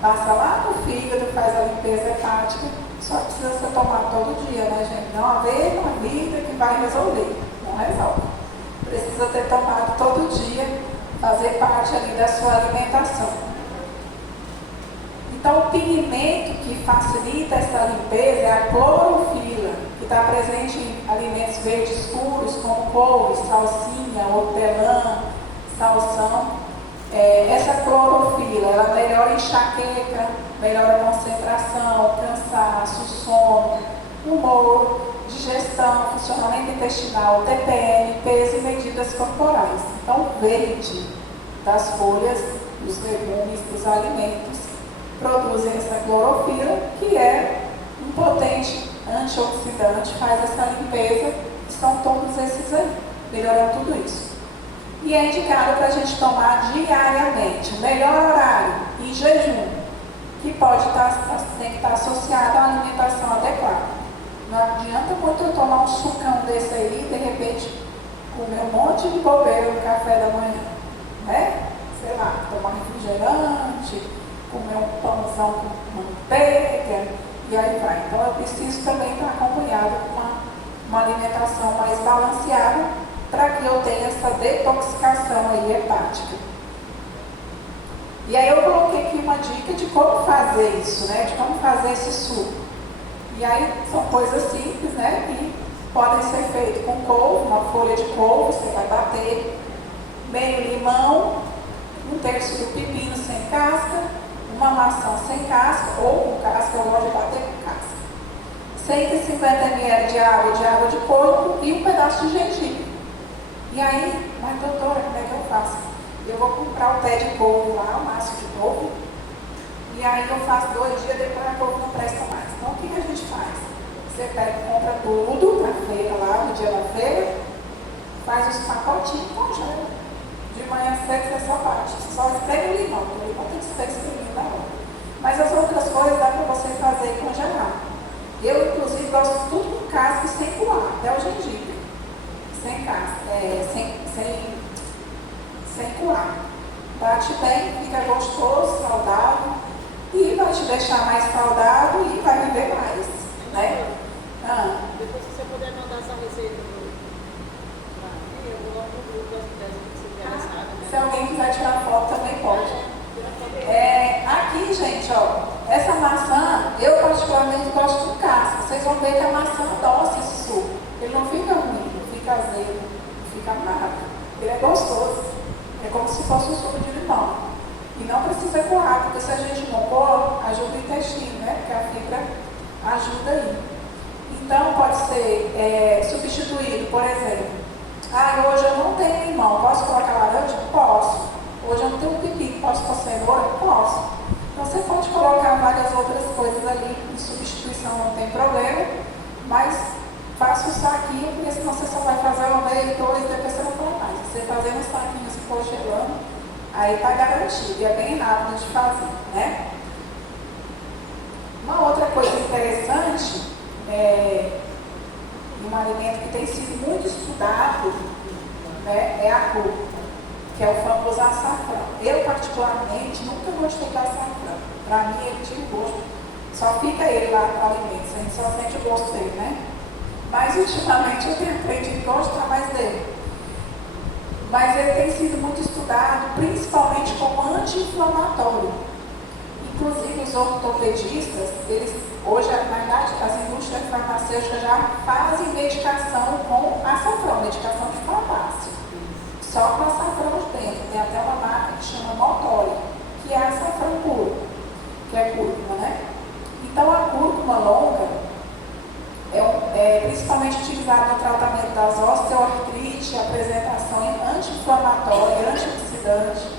passa lá no fígado, faz a limpeza hepática, só precisa ser tomado todo dia, né, gente? Não haver uma vida que vai resolver, não resolve. Precisa ter tomado todo dia, fazer parte ali da sua alimentação. Então, o pigmento que facilita essa limpeza é a clorofila, que está presente em alimentos verdes escuros, como couve, salsinha, hortelã, salsão. Essa clorofila, ela melhora a enxaqueca, melhora a concentração, cansaço, sono, humor, digestão, funcionamento intestinal, TPM, peso e medidas corporais. Então, o verde das folhas, dos legumes, dos alimentos, produzem essa clorofila, que é um potente antioxidante, faz essa limpeza, que são todos esses aí, melhorando tudo isso. E é indicado para a gente tomar diariamente, o melhor horário, em jejum, que tem que estar associado à alimentação adequada. Não adianta muito eu tomar um sucão desse aí e de repente comer um monte de bobeira no café da manhã, né? Sei lá, tomar refrigerante, comer um pãozão com manteiga e aí vai. Então eu preciso também estar acompanhado com uma alimentação mais balanceada para que eu tenha essa detoxicação aí hepática. E aí eu coloquei aqui uma dica de como fazer isso, né? De como fazer esse suco. E aí são coisas simples, né? Que podem ser feitas com couve, uma folha de couve, você vai bater, meio limão, um terço do pepino sem casca, uma maçã sem casca, ou com casca, eu gosto de bater com casca. 150 ml de água de coco e um pedaço de gengibre. E aí, mas doutora, como é que eu faço? Eu vou comprar o pé de couve lá, o maço de couve, e aí eu faço 2 dias, depois a couve não presta mais. Então o que a gente faz? Você pega, compra tudo na feira lá, no dia da feira, faz os pacotinhos e congela. De manhã cedo você só bate, só espreme o limão, porque o limão tem que ser espremido na hora. Mas as outras coisas dá para você fazer e congelar. Eu, inclusive, gosto tudo com casca e sem coar, até o gengibre. Sem casca, sem coar. Bate bem, fica gostoso, saudável e vai te deixar mais saudável e vai viver mais, né? Depois, se você puder mandar essa receita para mim, eu vou lá no grupo das mulheres que se interessarem, né? Se alguém quiser tirar foto também pode. Aqui, gente, ó, essa maçã, eu particularmente gosto com casca. Vocês vão ver que a maçã adoça esse suco. Ele não fica ruim, não fica azedo, não fica amargo. Ele é gostoso. É como se fosse um suco de limão. E não precisa coar, porque se a gente não coa, ajuda o intestino, né? Porque a fibra ajuda aí. Então, pode ser substituído, por exemplo, hoje eu não tenho limão, posso colocar laranja? Posso. Hoje eu não tenho pepino, posso pôr cenoura? Posso. Então, você pode colocar várias outras coisas ali, em substituição não tem problema, mas faça o saquinho, porque senão você só vai fazer uma vez, 2, depois você não põe mais. Você fazendo os saquinhos e congelando, aí está garantido, e é bem rápido de fazer, né? Uma outra coisa interessante, um alimento que tem sido muito estudado, né, é a couve, que é o famoso açafrão. Eu, particularmente, nunca gostei do açafrão. Para mim, ele tinha gosto. Só fica ele lá no alimento, a gente só sente o gosto dele, né? Mas ultimamente eu tenho aprendido a gostar mais dele. Mas ele tem sido muito estudado, principalmente como anti-inflamatório. Inclusive os ortopedistas, eles hoje, na verdade, as indústrias farmacêuticas já fazem medicação com açafrão, medicação de farmácia. Só com açafrão de dentro. Tem até uma marca que chama Motori, que é açafrão puro, que é cúrcuma, né? Então a cúrcuma longa é principalmente utilizada no tratamento das osteoartrite, apresentação anti-inflamatória, antioxidante,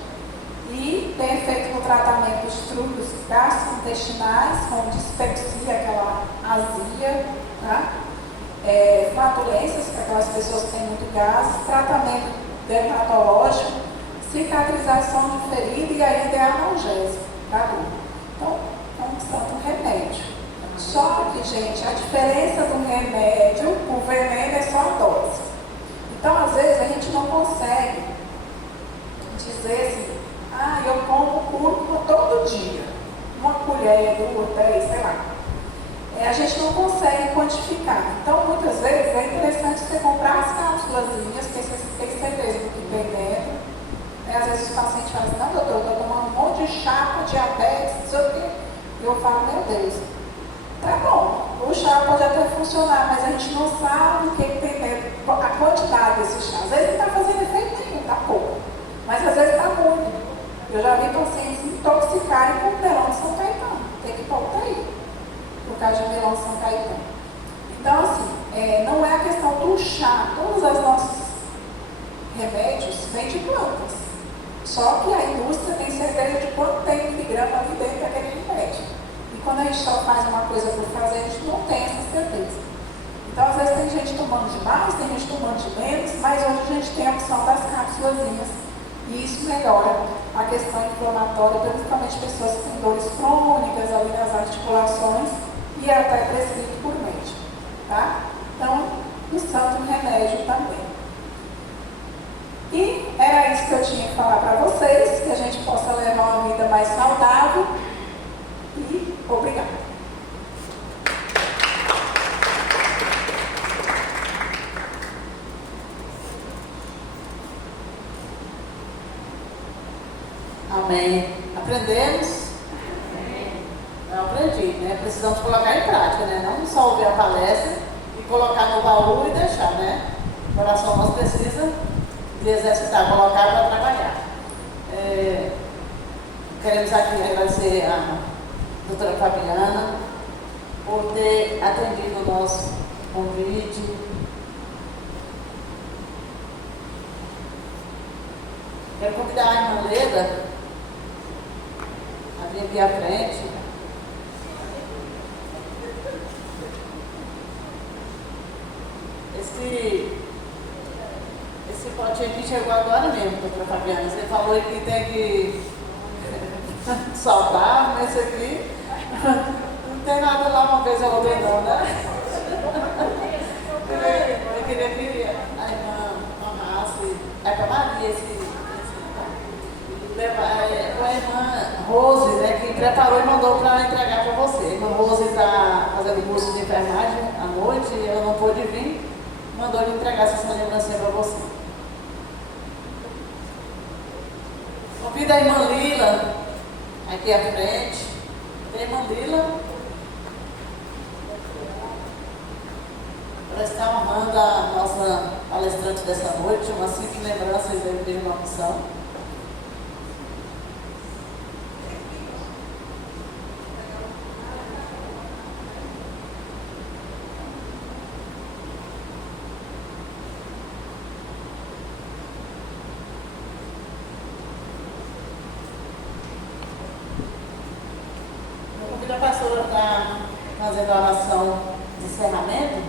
e tem efeito no tratamento dos distúrbios gastrointestinais, como dispepsia, aquela azia, tá? Flatulências, para aquelas pessoas que têm muito gás, tratamento dermatológico, cicatrização de ferida e ainda é analgésico, tá bom? Então, é um santo remédio. Só que, gente, a diferença do remédio, o veneno é só a dose. Então, às vezes, a gente não consegue dizer assim, eu como cúrcuma todo dia, uma colher, 2, 10, sei lá. A gente não consegue quantificar. Então, muitas vezes, é interessante você comprar as cápsulazinhas, porque você tem certeza do que tem dentro. Às vezes o paciente fala assim, não, doutor, eu estou tomando um monte de chá para diabetes, não sei o quê. Eu falo, meu Deus, tá bom, o chá pode até funcionar, mas a gente não sabe o que tem dentro, a quantidade desse chá. Às vezes não está fazendo efeito nenhum, está pouco. Mas às vezes está muito. Eu já vi pacientes intoxicarem com melão de São Caetano. Tem que voltar aí, por causa de melão de São Caetano. Então, assim, não é a questão do chá. Todos os nossos remédios vêm de plantas. Só que a indústria tem certeza de quanto tem miligrama ali dentro daquele remédio. E quando a gente só faz uma coisa por fazer, a gente não tem essa certeza. Então, às vezes tem gente tomando de mais, tem gente tomando de menos, mas hoje a gente tem a opção das cápsulazinhas. E isso melhora a questão inflamatória, principalmente pessoas que têm dores crônicas ali nas articulações e até prescrito por médico, tá? Então, o santo remédio também. E era isso que eu tinha que falar para vocês, que a gente possa levar uma vida mais saudável. E obrigada. Amém. Aprendemos? Eu aprendi, né? Precisamos colocar em prática, né? Não só ouvir a palestra e colocar no baú e deixar, né? O coração nosso precisa de exercitar, colocar para trabalhar. Queremos aqui agradecer a doutora Fabiana por ter atendido o nosso convite. Quero convidar a irmã Leda a vir aqui à frente. Esse potinho aqui chegou agora mesmo, doutora Fabiana. Você falou que tem que soltar, mas esse aqui não tem nada lá uma vez ou outra não, né? Eu queria que a irmã amasse, para Maria com a irmã Rose, né, que preparou e mandou para entregar para você. A irmã Rose está fazendo curso de enfermagem à noite e ela não pôde vir, mandou ele entregar essa lembrancinha para você. Convido a irmã Lila aqui à frente. Tem a irmã Lila. Ela está honrando a nossa palestrante dessa noite, uma simples lembrança de uma missão. A pastora está fazendo a oração de encerramento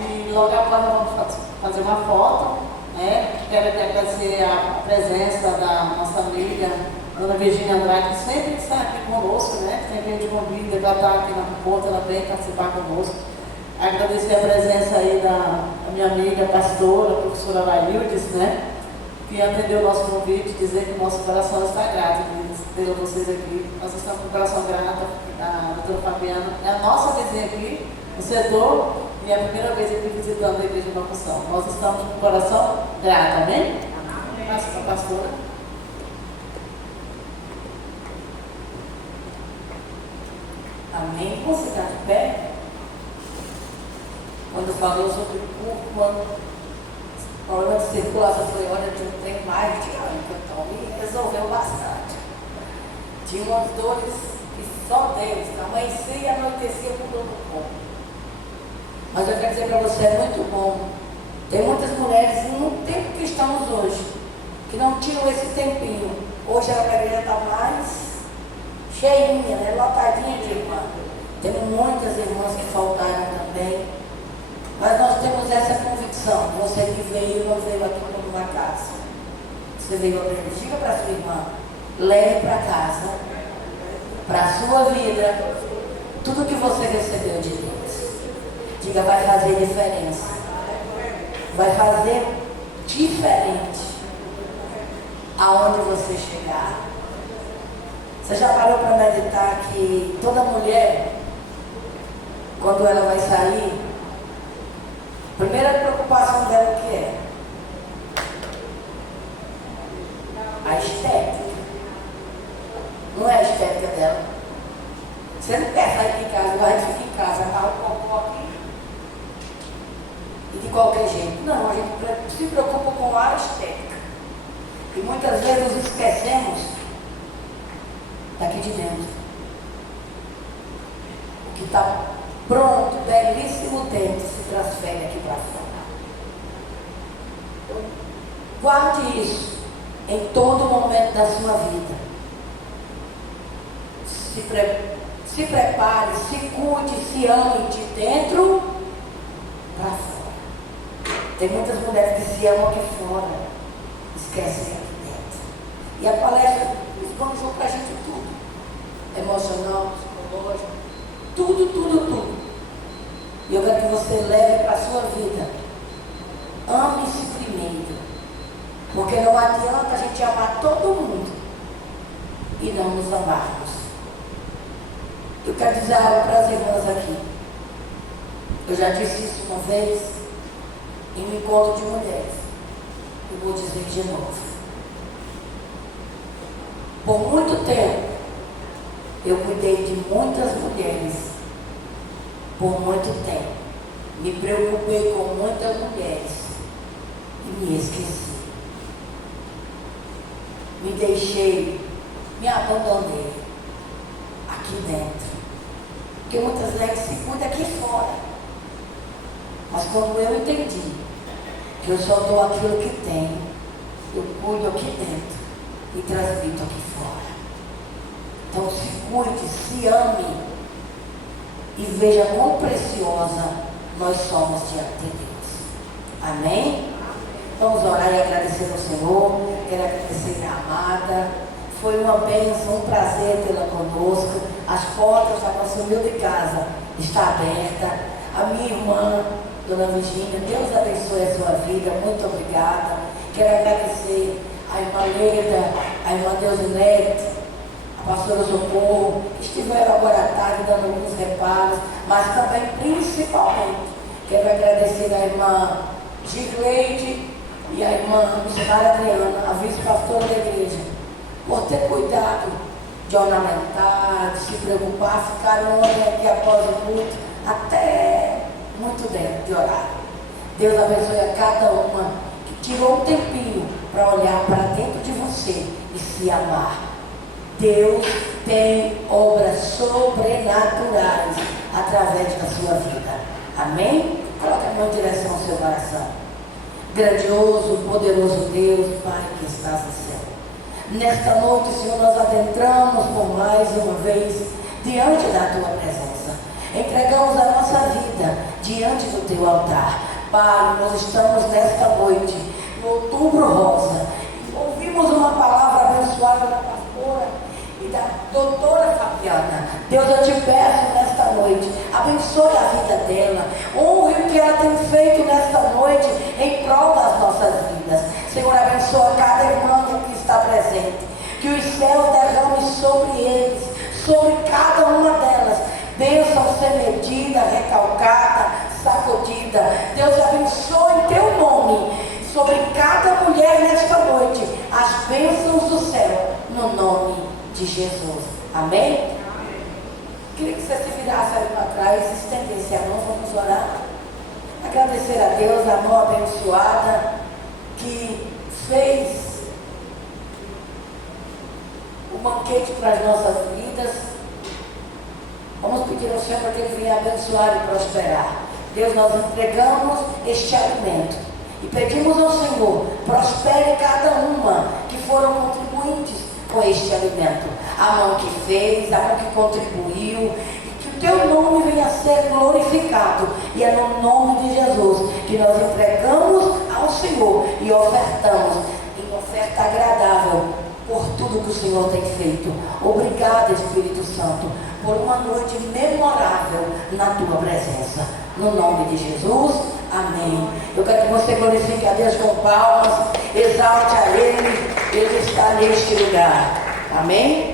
e logo após nós vamos fazer uma foto, né? Quero aqui agradecer a presença da nossa amiga Dona Virgínia Andrade, que sempre está aqui conosco, né? Sempre a gente convida para estar aqui na ponta, ela vem participar conosco. Agradecer a presença aí da minha amiga pastora, a professora Laildes, né? Que atendeu o nosso convite, dizer que o nosso coração está grato de ter vocês aqui. Nós estamos com o coração grato, a doutora Fabiana é a nossa vizinha aqui no setor, E é a primeira vez aqui visitando a igreja da Unção. Nós estamos com o coração grato, amém? Passa para a pastora. Amém? Você está de pé? Quando falou sobre o corpo, quando problema de circulação, eu falei, olha, eu tenho mais de ano, então me resolveu bastante. Tinha umas dores que só Deus, amanhecia e anoitecia com dor no corpo. Mas eu quero dizer para você, é muito bom. Tem muitas mulheres no tempo que estamos hoje, que não tinham esse tempinho. Hoje a igreja está mais cheinha, né? Lotadinha de irmã. Temos muitas irmãs que faltaram também. Mas nós temos essa convicção. Você que veio, não veio aqui como uma casa. Você veio aprender. Diga para sua irmã, leve para casa, para a sua vida, tudo que você recebeu de Deus. Diga, vai fazer diferença. Vai fazer diferente aonde você chegar. Você já parou para meditar que toda mulher, quando ela vai sair, a primeira preocupação dela o que é? A estética. Não é a estética dela. Você não quer sair de casa, vai ficar em casa, amarra o cocô aqui. E de qualquer jeito. Não, a gente se preocupa com a estética. E muitas vezes nos esquecemos daqui de dentro. O que está pronto, belíssimo dentro, se transfere aqui para fora. Guarde isso em todo momento da sua vida. Se prepare, se cuide, se ame de dentro para fora. Tem muitas mulheres que se amam aqui fora, esquecem aqui dentro. E a palestra esbanjou para a gente tudo. Emocional, psicológico, tudo. E eu quero que você leve para a sua vida. Ame-se primeiro. Porque não adianta a gente amar todo mundo e não nos amarmos. Eu quero dizer algo para as irmãs aqui. Eu já disse isso uma vez em um encontro de mulheres. Eu vou dizer de novo. Por muito tempo, eu cuidei de muitas mulheres. Por muito tempo. Me preocupei com muitas mulheres. E me esqueci. Me deixei, me abandonei aqui dentro. Porque muitas vezes se cuida aqui fora. Mas quando eu entendi que eu só dou aquilo que tenho, eu cuido aqui dentro e transmito aqui fora. Então se cuide, se ame e veja quão preciosa nós somos diante de Deus. Amém? Vamos orar e agradecer ao Senhor. Quero agradecer a amada. Foi uma bênção, um prazer tê-la conosco. As portas da nossa humilde casa estão abertas. A minha irmã, Dona Virgínia, Deus abençoe a sua vida. Muito obrigada. Quero agradecer a irmã Leda, a irmã Deusinete, a pastora Socorro, que estiveram agora à tarde dando alguns reparos, mas também, principalmente, quero agradecer a irmã Gigleide e a irmã missionária Adriana, a vice-pastora da igreja, por ter cuidado de ornamentar, de se preocupar, ficaram ontem aqui após o culto, até muito dentro de horário. Deus abençoe a cada uma que tirou um tempinho para olhar para dentro de você e se amar. Deus tem obras sobrenaturais através da sua vida. Amém? Coloque a mão em direção ao seu coração. Grandioso, poderoso Deus, Pai que estás no céu. Nesta noite, Senhor, nós adentramos por mais uma vez diante da Tua presença. Entregamos a nossa vida diante do Teu altar. Pai, nós estamos nesta noite, no Outubro Rosa, e ouvimos uma palavra abençoada da pastora e da doutora Fabiana. Deus, eu te peço nesta noite, abençoe a vida dela, honre o que ela tem feito nesta noite em prol das nossas vidas. Senhor, abençoa cada irmã que está presente, que os céus derramem sobre eles, sobre cada uma delas, bênção sem medida, recalcada, sacudida. Jesus. Amém? Queria que você se virasse ali para trás, estendesse a mão, vamos orar. Agradecer a Deus, a mão abençoada que fez o banquete para as nossas vidas. Vamos pedir ao Senhor para que Ele venha abençoar e prosperar. Deus, nós entregamos este alimento e pedimos ao Senhor, prospere cada uma que foram contribuintes com este alimento. A mão que fez, a mão que contribuiu, e que o teu nome venha a ser glorificado. E é no nome de Jesus que nós entregamos ao Senhor e ofertamos em oferta agradável por tudo que o Senhor tem feito. Obrigado, Espírito Santo, por uma noite memorável na tua presença. No nome de Jesus, amém. Eu quero que você glorifique a Deus com palmas, exalte a Ele está neste lugar. Amém?